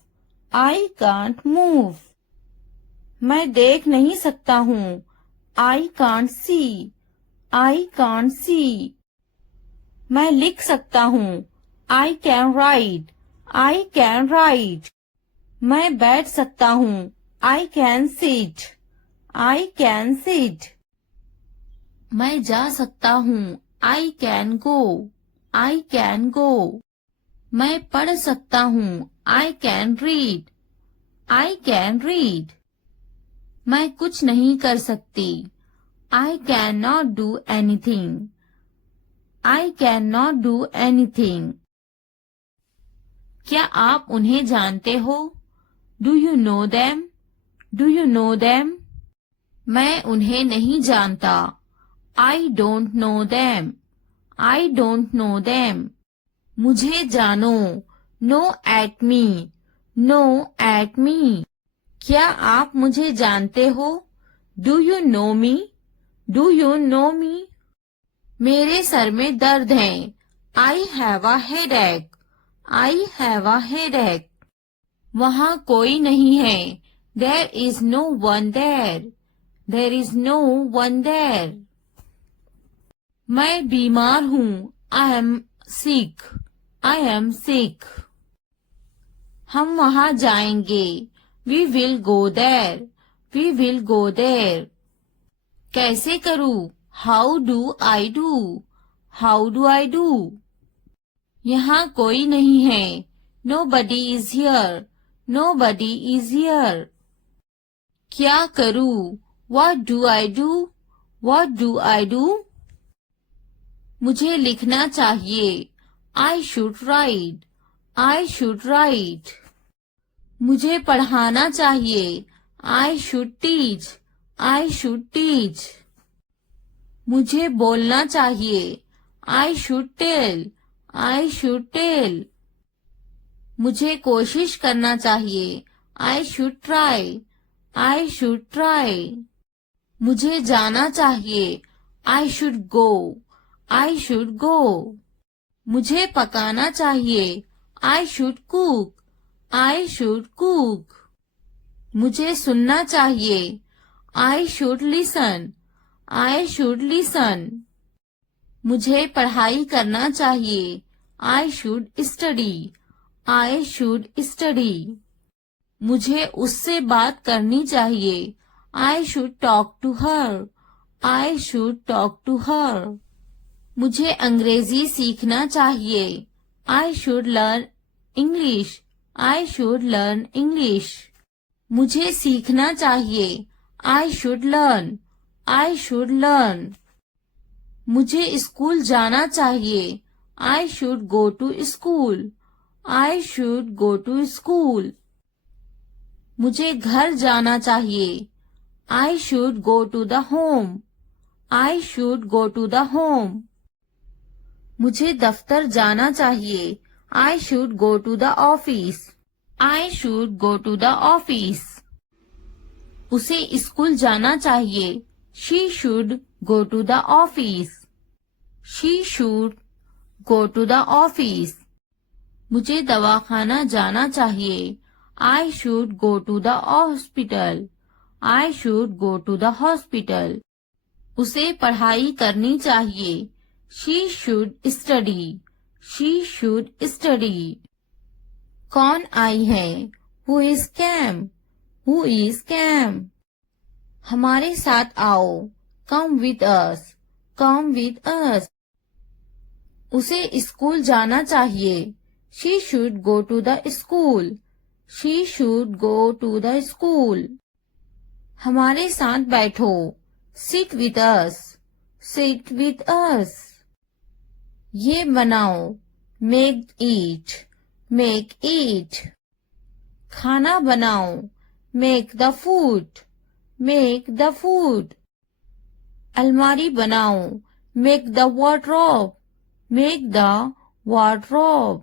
I can't move. मैं देख नहीं सकता हूँ. I can't see. I can't see. मैं लिख सकता हूँ. I can write. I can write. मैं बैठ सकता हूँ. I can sit. I can sit. मैं जा सकता हूँ. I can go. I can go. मैं पढ़ सकता हूँ. I can read. I can read. मैं कुछ नहीं कर सकती. I cannot do anything. I cannot do anything. क्या आप उन्हें जानते हो? Do you know them? Do you know them? मैं उन्हें नहीं जानता. I don't know them. I don't know them. मुझे जानो. Know at me. Know at me. क्या आप मुझे जानते हो? Do you know me? Do you know me? मेरे सर में दर्द है। I have a headache. I have a headache. वहाँ कोई नहीं है। There is no one there. There is no one there. मैं बीमार हूँ। I am sick. I am sick. हम वहाँ जाएंगे। We will go there. We will go there. कैसे करूँ? How do I do? How do I do? यहाँ कोई नहीं है। Nobody is here. Nobody is here. क्या करूँ? What do I do? What do I do? मुझे लिखना चाहिए। I should write. I should write. मुझे पढ़ाना चाहिए। I should teach. I should teach. मुझे बोलना चाहिए। I should tell. I should tell. मुझे कोशिश करना चाहिए। I should try. I should try. मुझे जाना चाहिए। I should go. I should go. मुझे पकाना चाहिए। I should cook. I should cook. मुझे सुनना चाहिए। I should listen. I should listen. मुझे पढ़ाई करना चाहिए। I should study. I should study. मुझे उससे बात करनी चाहिए। I should talk to her. I should talk to her. मुझे अंग्रेजी सीखना चाहिए। I should learn English. I should learn English. मुझे सीखना चाहिए। I should learn. I should learn. मुझे स्कूल जाना चाहिए। I should go to school. I should go to school. मुझे घर जाना चाहिए। I should go to the home. I should go to the home. मुझे दफ्तर जाना चाहिए। I should go to the office. I should go to the office. उसे school जाना चाहिए। She should go to the office. She should go to the office. मुझे दवाखाना जाना चाहिए। I should go to the hospital. I should go to the hospital. उसे पढ़ाई करनी चाहिए। She should study. She should study. कौन आई है? Who is came? Who is came? हमारे साथ आओ। Come with us. Come with us. उसे स्कूल जाना चाहिए। She should go to the school. She should go to the school. हमारे साथ बैठो। Sit with us. Sit with us. ये बनाओ। Make it. Make it. खाना बनाओ। Make the food. Make the food. अलमारी बनाओ। Make the wardrobe. Make the wardrobe.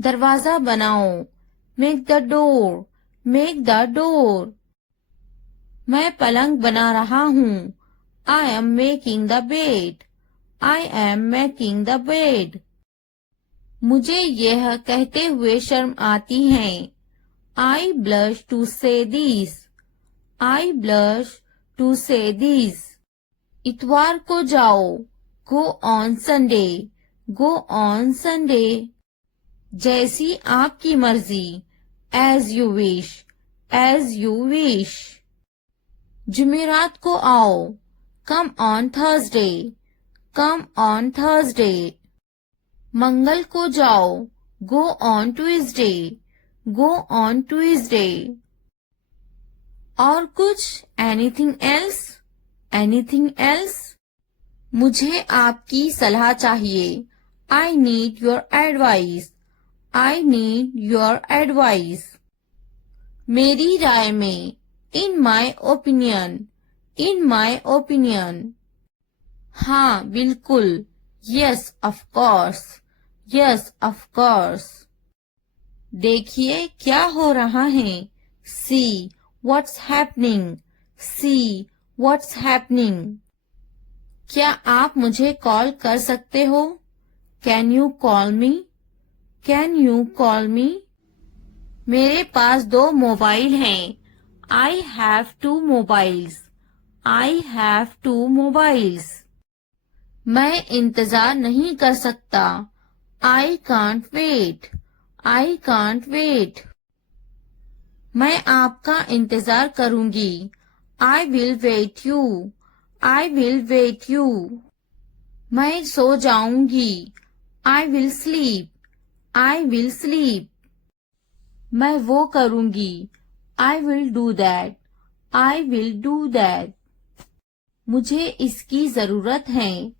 दरवाजा बनाओ। Make the door. Make the door. मैं पलंग बना रहा हूँ। I am making the bed. I am making the bed. मुझे यह कहते हुए शर्म आती है। I blush to say this. I blush to say this. इतवार को जाओ। Go on Sunday. Go on Sunday. जैसी आपकी मर्जी। As you wish. As you wish. जुमेरात को आओ। Come on Thursday. Come on Thursday. मंगल को जाओ। Go on Tuesday. Go on Tuesday. और कुछ? Anything else? Anything else? मुझे आपकी सलाह चाहिए। I need your advice. I need your advice. मेरी राय में। In my opinion. In my opinion. हाँ बिल्कुल। Yes of course. Yes of course. देखिए क्या हो रहा है। See what's happening. See what's happening. क्या आप मुझे कॉल कर सकते हो? Can you call me? Can you call me? मेरे पास 2 मोबाइल हैं। I have 2 mobiles. I have 2 mobiles. मैं इंतजार नहीं कर सकता। I can't wait. I can't wait. मैं आपका इंतजार करूंगी। I will wait you. I will wait you. मैं सो जाऊंगी। I will sleep. I will sleep. मैं वो करूंगी। I will do that. I will do that. मुझे इसकी जरूरत है।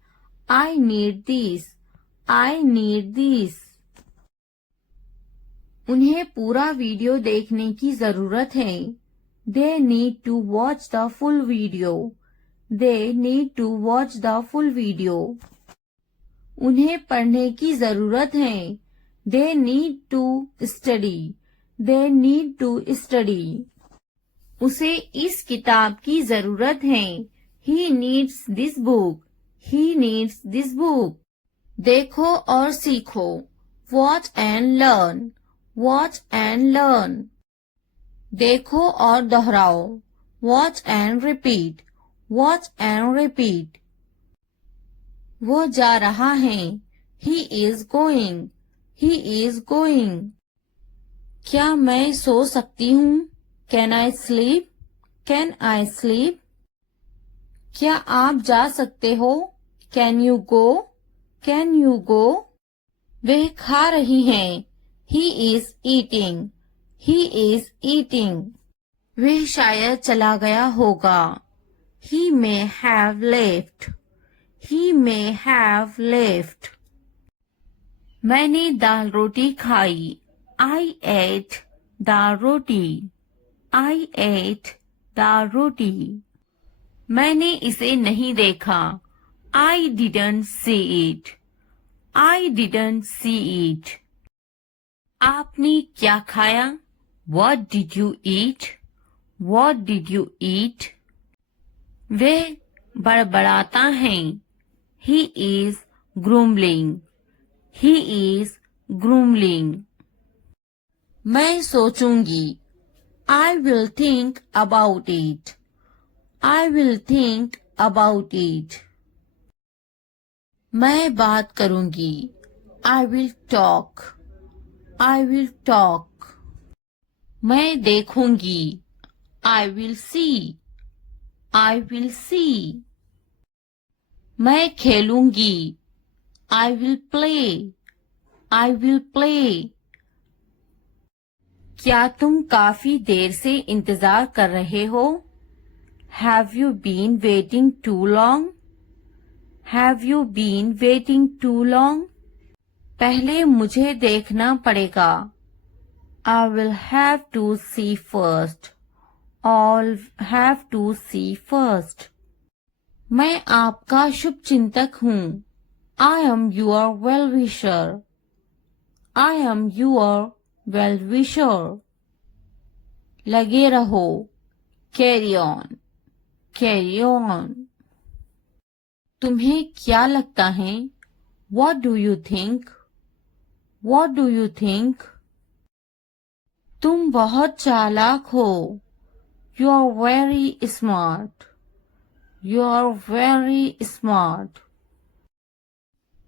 I need this. I need this. उन्हें पूरा वीडियो देखने की जरूरत है। They need to watch the full video. They need to watch the full video. उन्हें पढ़ने की जरूरत है। They need to study. They need to study. उसे इस किताब की जरूरत है। He needs this book. He needs this book. देखो और सीखो। Watch and learn. Watch and learn. देखो और दोहराओ। Watch and repeat. Watch and repeat. वो जा रहा है। He is going. He is going. क्या मैं सो सकती हूँ? Can I sleep? Can I sleep? क्या आप जा सकते हो? Can you go? Can you go? वे खा रही हैं। He is eating. He is eating. वह शायद चला गया होगा। He may have left. He may have left. मैंने दाल रोटी खाई। I ate dal roti. I ate dal roti. मैंने इसे नहीं देखा। I didn't see it. I didn't see it. आपने क्या खाया? What did you eat? What did you eat? वह बड़बड़ाता है। He is grumbling. He is grumbling. मैं सोचूंगी। I will think about it. I will think about it. मैं बात करूंगी। I will talk. I will talk. मैं देखूंगी। I will see. I will see. मैं खेलूंगी। I will play. I will play. क्या तुम काफी देर से इंतजार कर रहे हो? Have you been waiting too long? Have you been waiting too long? पहले मुझे देखना पड़ेगा। I will have to see first. I'll have to see first. मैं आपका शुभ चिंतक हूँ। I am your well-wisher. I am your well-wisher. लगे रहो। Carry on. Carry on. तुम्हें क्या लगता है? What do you think? What do you think? तुम बहुत चालाक हो। You are very smart. You are very smart.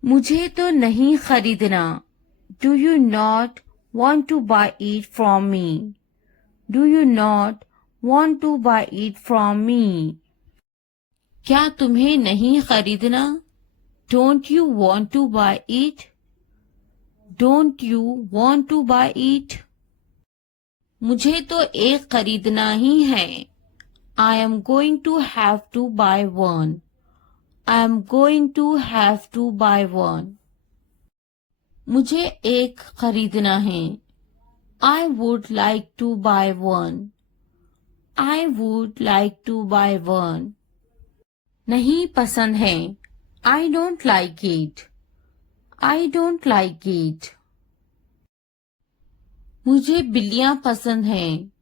मुझे तो नहीं खरीदना। Do you not want to buy it from me? Do you not want to buy it from me? क्या तुम्हें नहीं खरीदना? Don't you want to buy it? Don't you want to buy it? मुझे तो एक खरीदना ही है। I am going to have to buy one. I am going to have to buy one. मुझे एक खरीदना है। I would like to buy one. I would like to buy one. नहीं पसंद है। I don't like it. I don't like it. मुझे बिल्लियां पसंद हैं।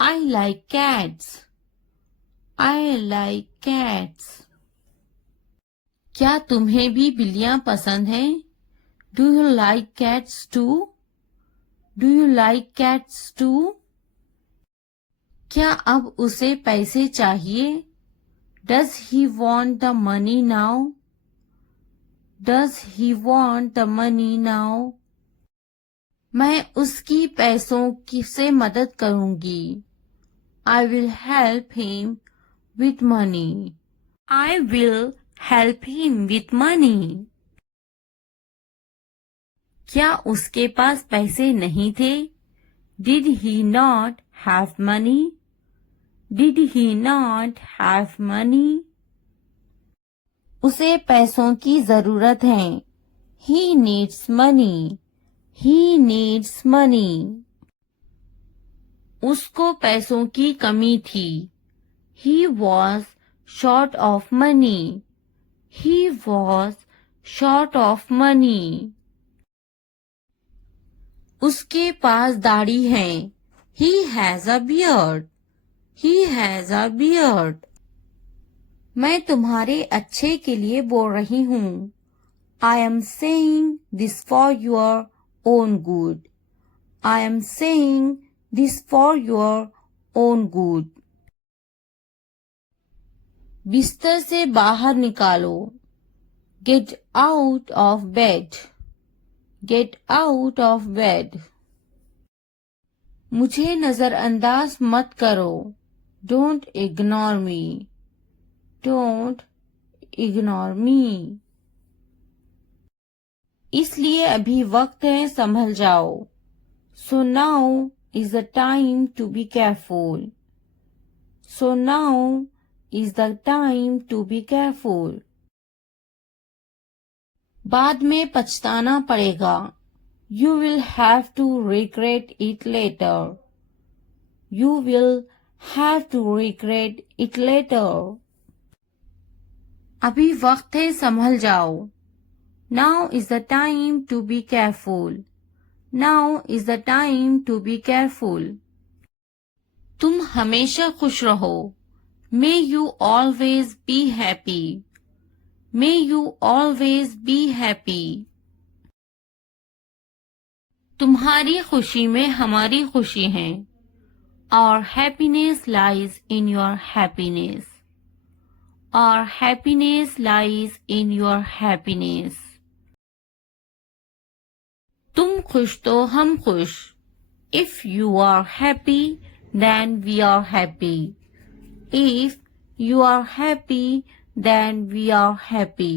I like cats. I like cats. क्या तुम्हें भी बिल्लियां पसंद हैं? Do you like cats too? Do you like cats too? क्या अब उसे पैसे चाहिए? Does he want the money now? Does he want the money now? मैं उसकी पैसों की से मदद करूंगी। I will help him with money. I will help him with money. क्या उसके पास पैसे नहीं थे? Did he not have money? Did he not have money? उसे पैसों की जरूरत है। He needs money. He needs money. उसको पैसों की कमी थी। He was short of money. He was short of money. उसके पास दाढ़ी है। He has a beard. He has a beard. मैं तुम्हारे अच्छे के लिए बोल रही हूँ। I am saying this for your own good. I am saying this for your own good. बिस्तर से बाहर निकालो। Get out of bed. Get out of bed. मुझे नजरअंदाज मत करो। Don't ignore me. Don't ignore me. इसलिए अभी वक्त है, संभल जाओ। So now is the time to be careful. So now is the time to be careful. बाद में पछताना पड़ेगा। You will have to regret it later. You will have to regret it later. अभी वक्त है, संभल जाओ। Now is the time to be careful. Now is the time to be careful. तुम हमेशा खुश रहो। May you always be happy. May you always be happy. तुम्हारी खुशी में हमारी खुशी है। Our happiness lies in your happiness. Our happiness lies in your happiness. तुम खुश तो हम खुश। If you are happy, then we are happy. If you are happy, then we are happy.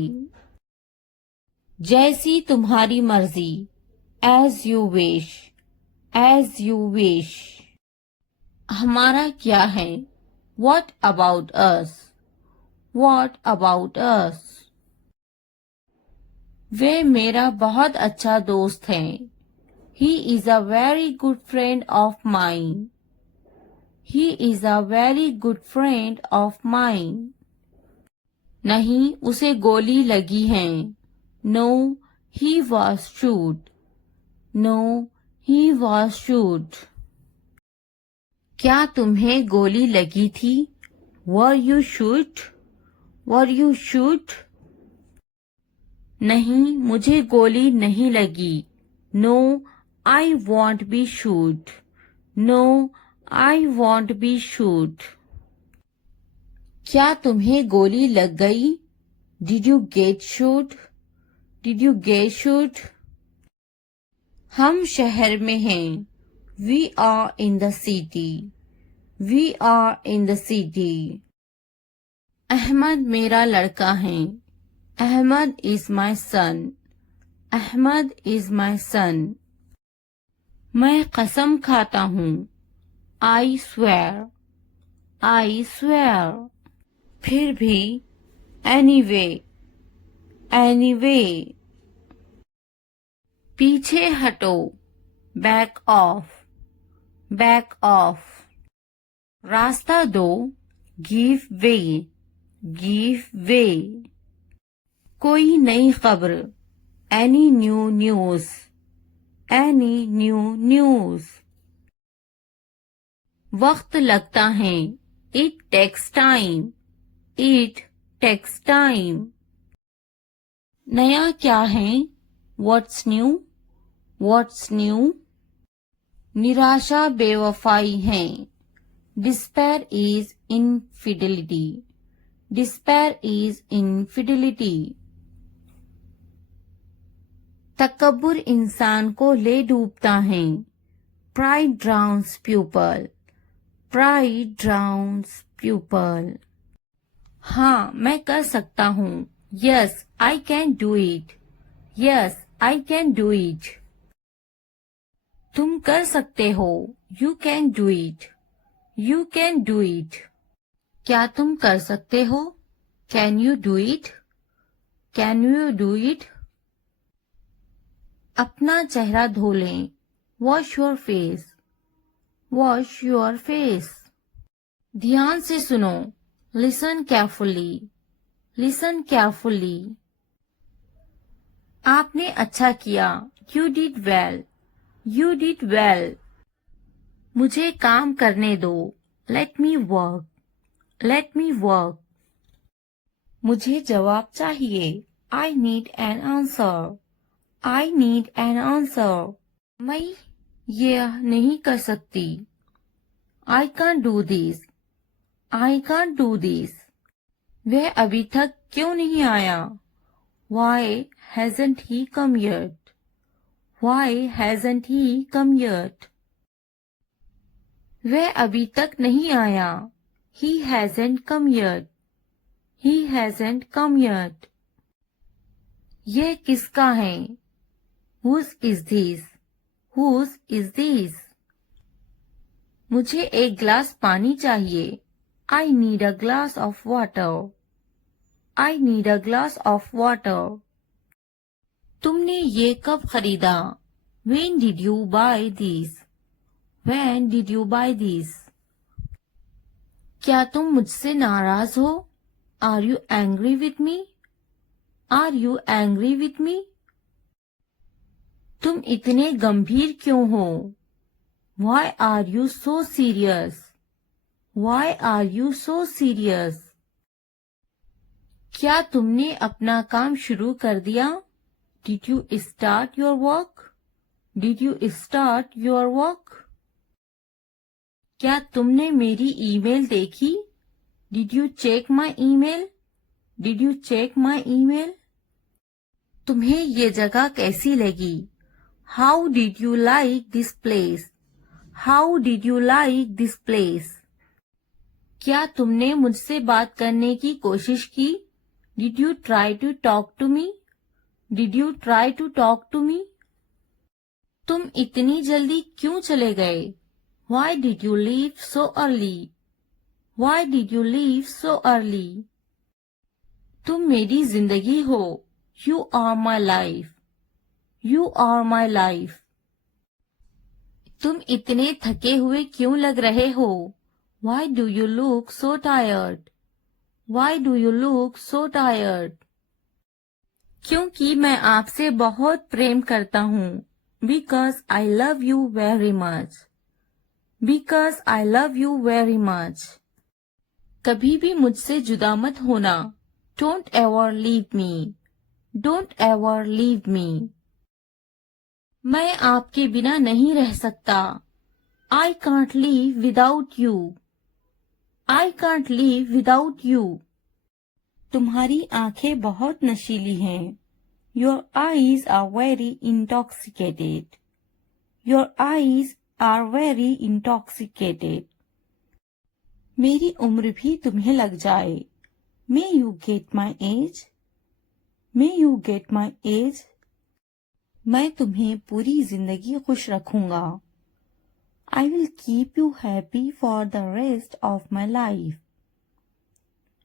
जैसी तुम्हारी मर्जी। As you wish. As you wish. हमारा क्या है? What about us? What about us? वे मेरा बहुत अच्छा दोस्त है। He is a very good friend of mine. He is a very good friend of mine. नहीं, उसे गोली लगी है। No, he was shot. No, he was shot. क्या तुम्हें गोली लगी थी? Were you shot? Were you shot? नहीं, मुझे गोली नहीं लगी। No, I won't be shot. No, I won't be shot. क्या तुम्हें गोली लग गई? Did you get shot? Did you get shot? हम शहर में हैं। We are in the city. We are in the city. Ahmad मेरा लड़का है। Ahmad is my son. Ahmad is my son. मैं कसम खाता हूँ। I swear. I swear. फिर भी। Anyway. Anyway. पीछे हटो। Back off. Back off. रास्ता दो। Give way. Give way. कोई नई खबर। Any new news. Any new news. वक्त लगता है। It takes time. It takes time. नया क्या है? What's new? What's new? निराशा बेवफाई है। Despair is infidelity. Despair is infidelity. तकब्बुर इंसान को ले डूबता है। Pride drowns pupil. Pride drowns pupil. हाँ, मैं कर सकता हूँ। Yes, I can do it. Yes, I can do it. तुम कर सकते हो। You can do it. You can do it. क्या तुम कर सकते हो? Can you do it? Can you do it? अपना चेहरा धो लें। Wash your face. Wash your face. ध्यान से सुनो। Listen carefully. Listen carefully. आपने अच्छा किया। You did well. You did well. मुझे काम करने दो। Let me work. Let me work. मुझे जवाब चाहिए। I need an answer. I need an answer. मैं यह नहीं कर सकती। I can't do this. I can't do this. वह अभी तक क्यों नहीं आया? Why hasn't he come yet? Why hasn't he come yet? वह अभी तक नहीं आया। He hasn't come yet. He hasn't come yet. यह किसका है? Whose is this? Whose is this? मुझे एक गिलास पानी चाहिए। I need a glass of water. I need a glass of water. तुमने ये कब खरीदा? When did you buy this? When did you buy this? क्या तुम मुझसे नाराज हो? Are you angry with me? Are you angry with me? तुम इतने गंभीर क्यों हो? Why are you so serious? Why are you so serious? क्या तुमने अपना काम शुरू कर दिया? Did you start your work? Did you start your work? क्या तुमने मेरी ईमेल देखी? Did you check my email? Did you check my email? तुम्हें ये जगह कैसी लगी? How did you like this place? How did you like this place? क्या तुमने मुझसे बात करने की कोशिश की? Did you try to talk to me? Did you try to talk to me? तुम इतनी जल्दी क्यों चले गए? Why did you leave so early? Why did you leave so early? तुम मेरी जिंदगी हो। You are my life. You are my life. तुम इतने थके हुए क्यों लग रहे हो? Why do you look so tired? Why do you look so tired? क्योंकि मैं आपसे बहुत प्रेम करता हूँ। Because I love you very much. Because I love you very much. कभी भी मुझसे जुदा मत होना। Don't ever leave me. Don't ever leave me. मैं आपके बिना नहीं रह सकता। I can't live without you. I can't live without you. तुम्हारी आंखें बहुत नशीली हैं। Your eyes are very intoxicated. Your eyes are very intoxicated. मेरी उम्र भी तुम्हें लग जाए। May you get my age? May you get my age? मैं तुम्हें पूरी जिंदगी खुश रखूंगा। I will keep you happy for the rest of my life.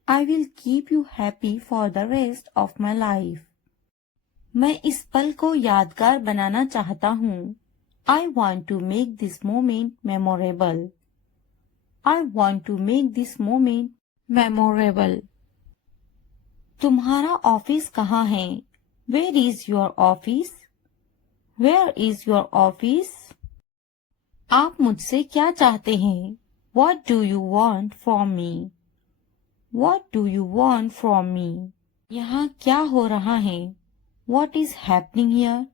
I will keep you happy for the rest of my life. मैं इस पल को यादगार बनाना चाहता हूँ। I want to make this moment memorable. I want to make this moment memorable. तुम्हारा office कहाँ है? Where is your office? Where is your office? आप मुझसे क्या चाहते हैं? What do you want from me? What do you want from me? यहाँ क्या हो रहा है? What is happening here?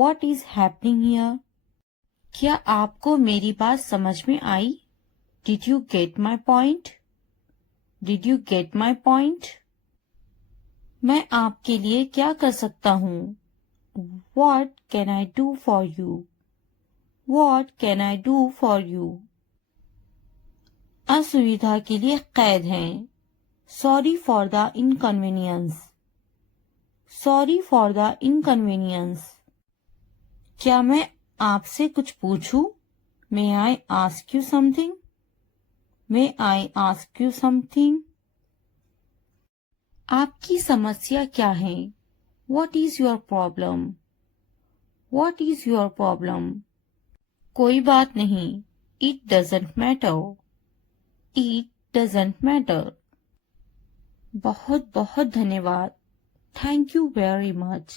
What is happening here? क्या आपको मेरी बात समझ में आई? Did you get my point? Did you get my point? मैं आपके लिए क्या कर सकता हूँ? What can I do for you? What can I do for you? असुविधा के लिए कैद हैं. Sorry for the inconvenience. Sorry for the inconvenience. क्या मैं आपसे कुछ पूछूं? May I ask you something? May I ask you something? आपकी समस्या क्या है? What is your problem? What is your problem? कोई बात नहीं. It doesn't matter. It doesn't matter. बहुत बहुत धन्यवाद. Thank you very much.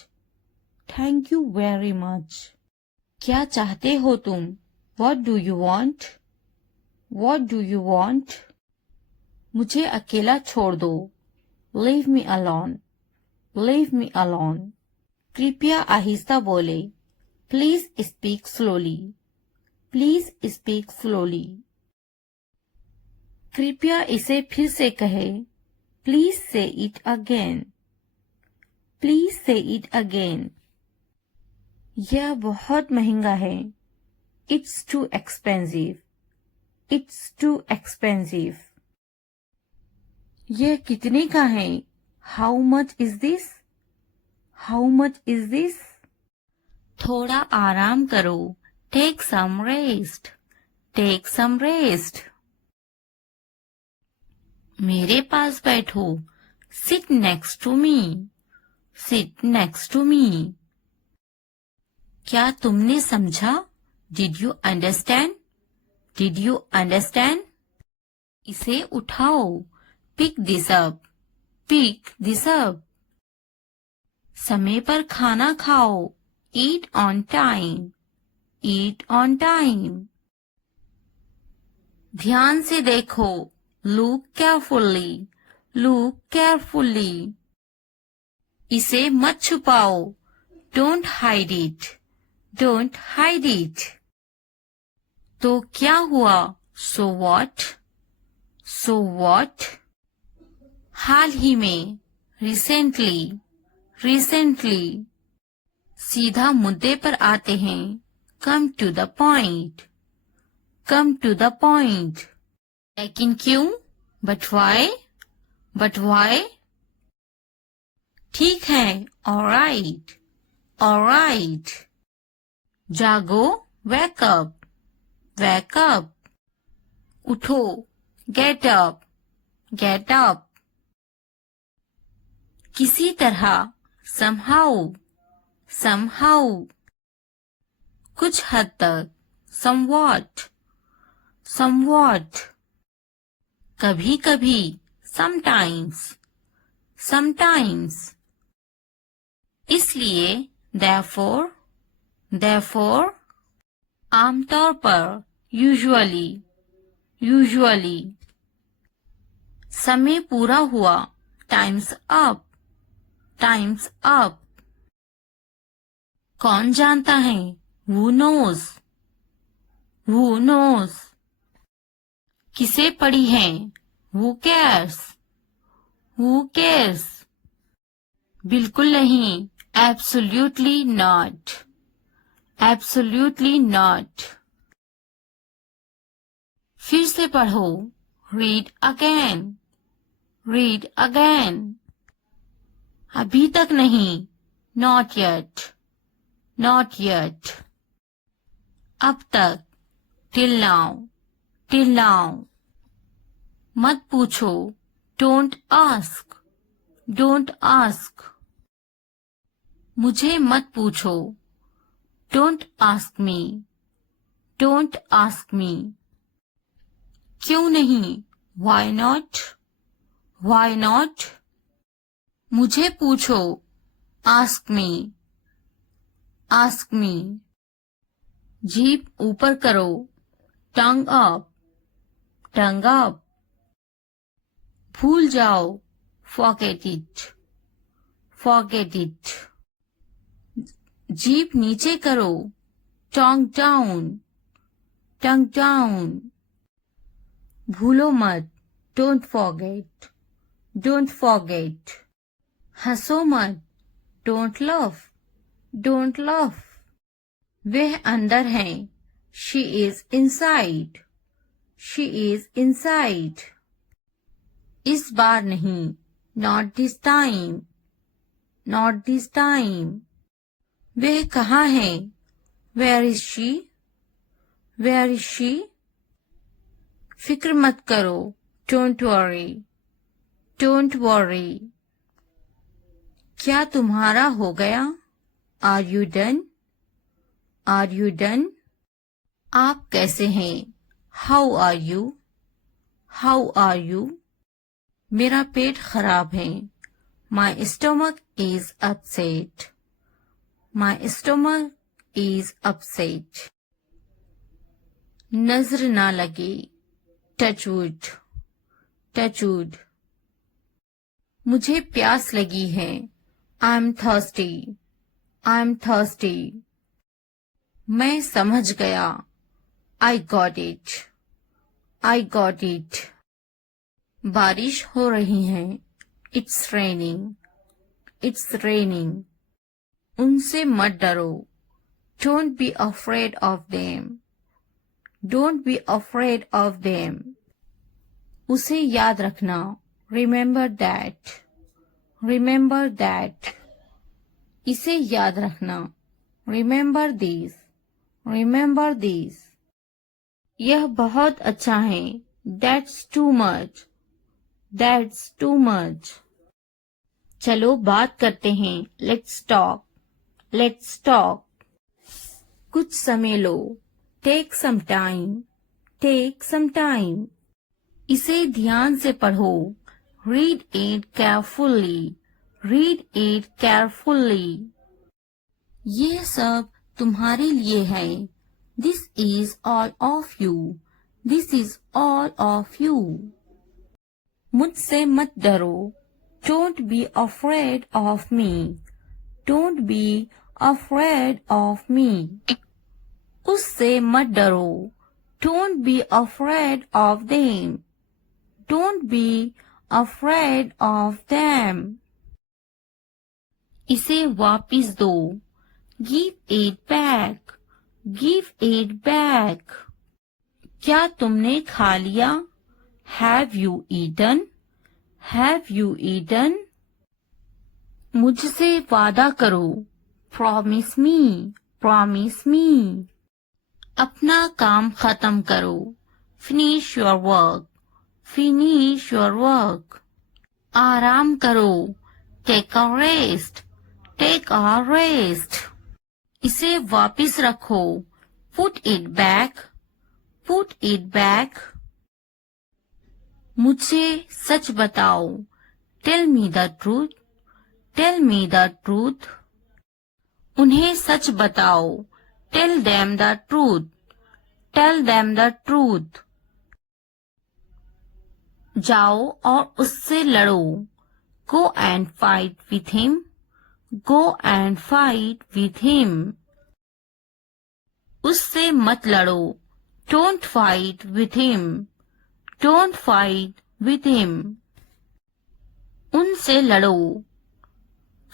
Thank you very much. क्या चाहते हो तुम? What do you want? What do you want? मुझे अकेला छोड़ दो. Leave me alone. Leave me alone. कृपया आहिस्ता बोले. Please speak slowly. Please speak slowly. कृपया इसे फिर से कहे. Please say it again. Please say it again. यह बहुत महंगा है. It's too expensive. It's too expensive. यह कितने का है? How much is this? How much is this? थोड़ा आराम करो. Take some rest. Take some rest. मेरे पास बैठो. Sit next to me. Sit next to me. क्या तुमने समझा? Did you understand? Did you understand? इसे उठाओ. Pick this up. Pick this up. समय पर खाना खाओ. Eat on time. Eat on time. ध्यान से देखो. Look carefully. Look carefully. इसे मत छुपाओ. Don't hide it. Don't hide it. तो क्या हुआ? So what? So what? हाल ही में. Recently. Recently. सीधा मुद्दे पर आते हैं. Come to the point. Come to the point. लेकिन क्यों? But why? But why? ठीक है. All right. All right. जागो. Wake up. Wake up. उठो. Get up. Get up. किसी तरह. Somehow. Somehow. कुछ हद तक. Somewhat. Somewhat. कभी कभी. Sometimes. Sometimes. इसलिए. Therefore. Therefore. आमतौर पर. Usually. Usually. समय पूरा हुआ. Time's up. Time's up. कौन जानता है? Who knows? Who knows? किसे पड़ी है? Who cares? Who cares? बिल्कुल नहीं. Absolutely not. Absolutely not. फिर से पढ़ो. Read again. Read again. अभी तक नहीं. Not yet. Not yet. अब तक. Till now. Till now. मत पूछो. Don't ask. Don't ask. मुझे मत पूछो. Don't ask me. Don't ask me. क्यों नहीं? Why not? Why not? मुझे पूछो. Ask me. Ask me. जीभ ऊपर करो. टंग अप, टंग अप। भूल जाओ, forget it, forget it। जीभ नीचे करो, tongue down, tongue down। भूलो मत, don't forget, don't forget। हंसो मत, don't laugh, don't laugh। वह अंदर है, she is inside, she is inside। इस बार नहीं, not this time, not this time। वह कहाँ है, where is she, where is she। फिक्र मत करो, don't worry, don't worry। क्या तुम्हारा हो गया, are you done, are you done। आप कैसे हैं, how are you, how are you। मेरा पेट खराब है, my stomach is upset, my stomach is upset। नजर ना लगे, touch wood, touch wood। मुझे प्यास लगी है, I'm thirsty, I'm thirsty। मैं समझ गया, I got it, I got it। बारिश हो रही है, it's raining, it's raining। उनसे मत डरो, don't be afraid of them, don't be afraid of them। उसे याद रखना, remember that, remember that। इसे याद रखना, remember this, remember this। यह बहुत अच्छा है, that's too much, that's too much। चलो बात करते हैं, let's talk, let's talk। कुछ समय लो, take some time, take some time। इसे ध्यान से पढ़ो, read it carefully, read it carefully। ये सब तुम्हारे लिए है, this is all of you, this is all of you। मुझसे मत डरो, don't be afraid of me, don't be afraid of me। उससे मत डरो, don't be afraid of them, don't be afraid of them। इसे वापिस दो, give it back, give it back। क्या तुमने खा लिया, have you eaten, have you eaten। मुझसे वादा करो, promise me, promise me। अपना काम खत्म करो, finish your work, finish your work। आराम करो, take a rest, take a rest। इसे वापिस रखो, put it back, put it back। मुझसे सच बताओ, tell me the truth, tell me the truth। उन्हें सच बताओ, tell them the truth, tell them the truth। जाओ और उससे लड़ो, go and fight with him, go and fight with him। उससे मत लड़ो, don't fight with him, don't fight with him। उनसे लड़ो,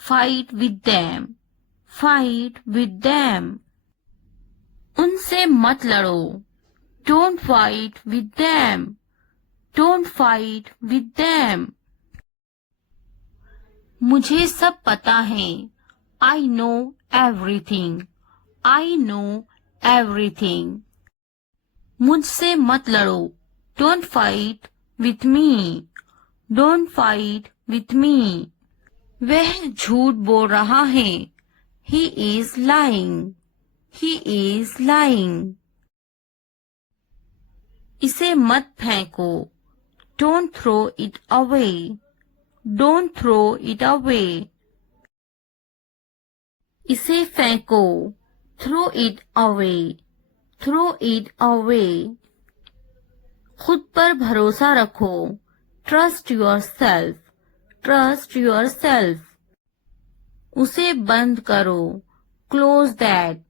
fight with them, fight with them। उनसे मत लड़ो, don't fight with them, don't fight with them। मुझे सब पता है, I know everything, I know everything। मुझसे मत लड़ो, don't fight with me, don't fight with me। वह झूठ बोल रहा है, he is lying, he is lying। इसे मत फेंको, don't throw it away, don't throw it away। इसे फेंको, throw it away, throw it away। खुद पर भरोसा रखो। Trust yourself, trust yourself. उसे बंद करो। Close that,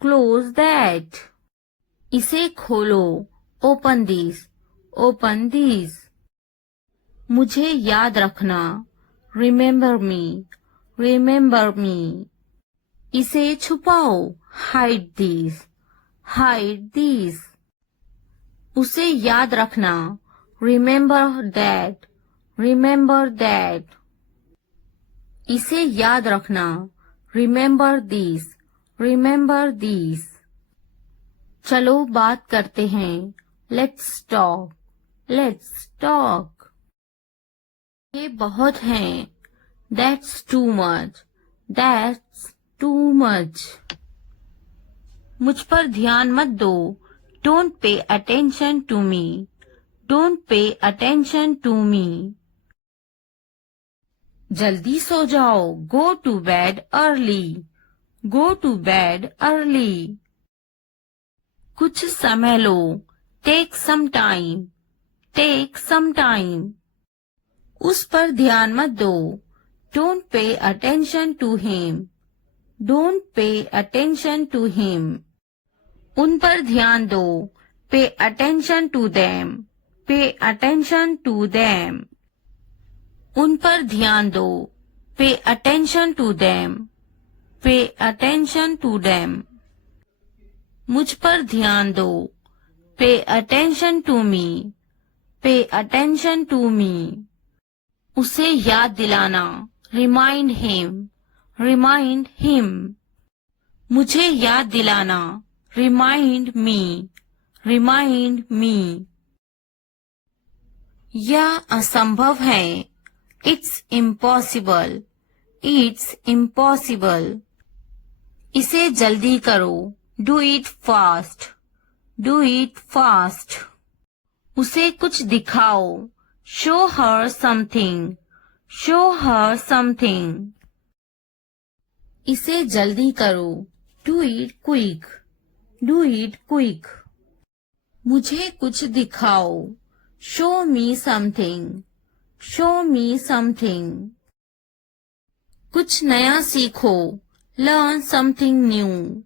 close that. इसे खोलो। Open this, open this. मुझे याद रखना। Remember me, remember me. इसे छुपाओ। Hide this, hide this. उसे याद रखना। Remember that, remember that. इसे याद रखना। Remember this, remember this. चलो बात करते हैं। Let's talk, let's talk. ये बहुत हैं। That's too much, that's too much. मुझ पर ध्यान मत दो। Don't pay attention to me, don't pay attention to me. जल्दी सो जाओ। Go to bed early, go to bed early. कुछ समय लो। Take some time, take some time. उस पर ध्यान मत दो। Don't pay attention to him, don't pay attention to him. उन पर ध्यान दो। Pay attention to them, pay attention to them. उन पर ध्यान दो। Pay attention to them, pay attention to them. मुझ पर ध्यान दो। पे अटेंशन टू मी, पे अटेंशन टू मी। उसे याद दिलाना। Remind him, remind him. मुझे याद दिलाना। Remind me, remind me. यह असंभव है। It's impossible, it's impossible. इसे जल्दी करो। Do it fast, do it fast. उसे कुछ दिखाओ। Show her something, show her something. इसे जल्दी करो। Do it quick, do it quick. मुझे कुछ दिखाओ। Show me something, show me something. कुछ नया सीखो। Learn something new,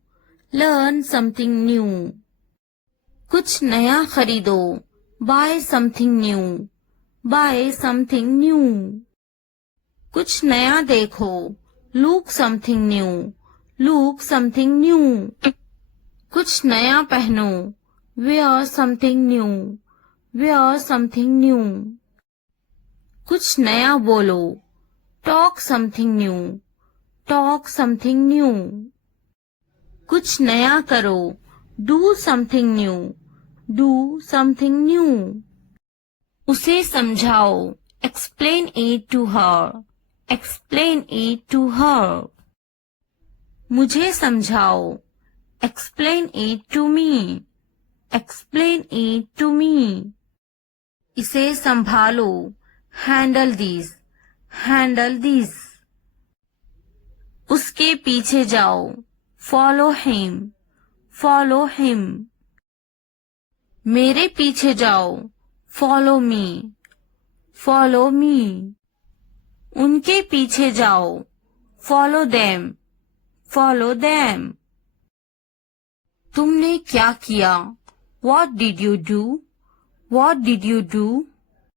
learn something new. कुछ नया खरीदो। Bye something new, buy something new. कुछ नया देखो। Look something new, look something new. कुछ नया पहनो। Wear something new, wear something new. कुछ नया बोलो। Talk something new, talk something new. कुछ नया करो। Do something new, do something new. उसे समझाओ। Explain it to her, explain it to her. मुझे समझाओ। Explain it to me, explain it to me. इसे संभालो। Handle this, handle this. उसके पीछे जाओ। Follow him, follow him. मेरे पीछे जाओ। Follow me, follow me. उनके पीछे जाओ। Follow them, follow them. तुमने क्या किया? What did you do? What did you do?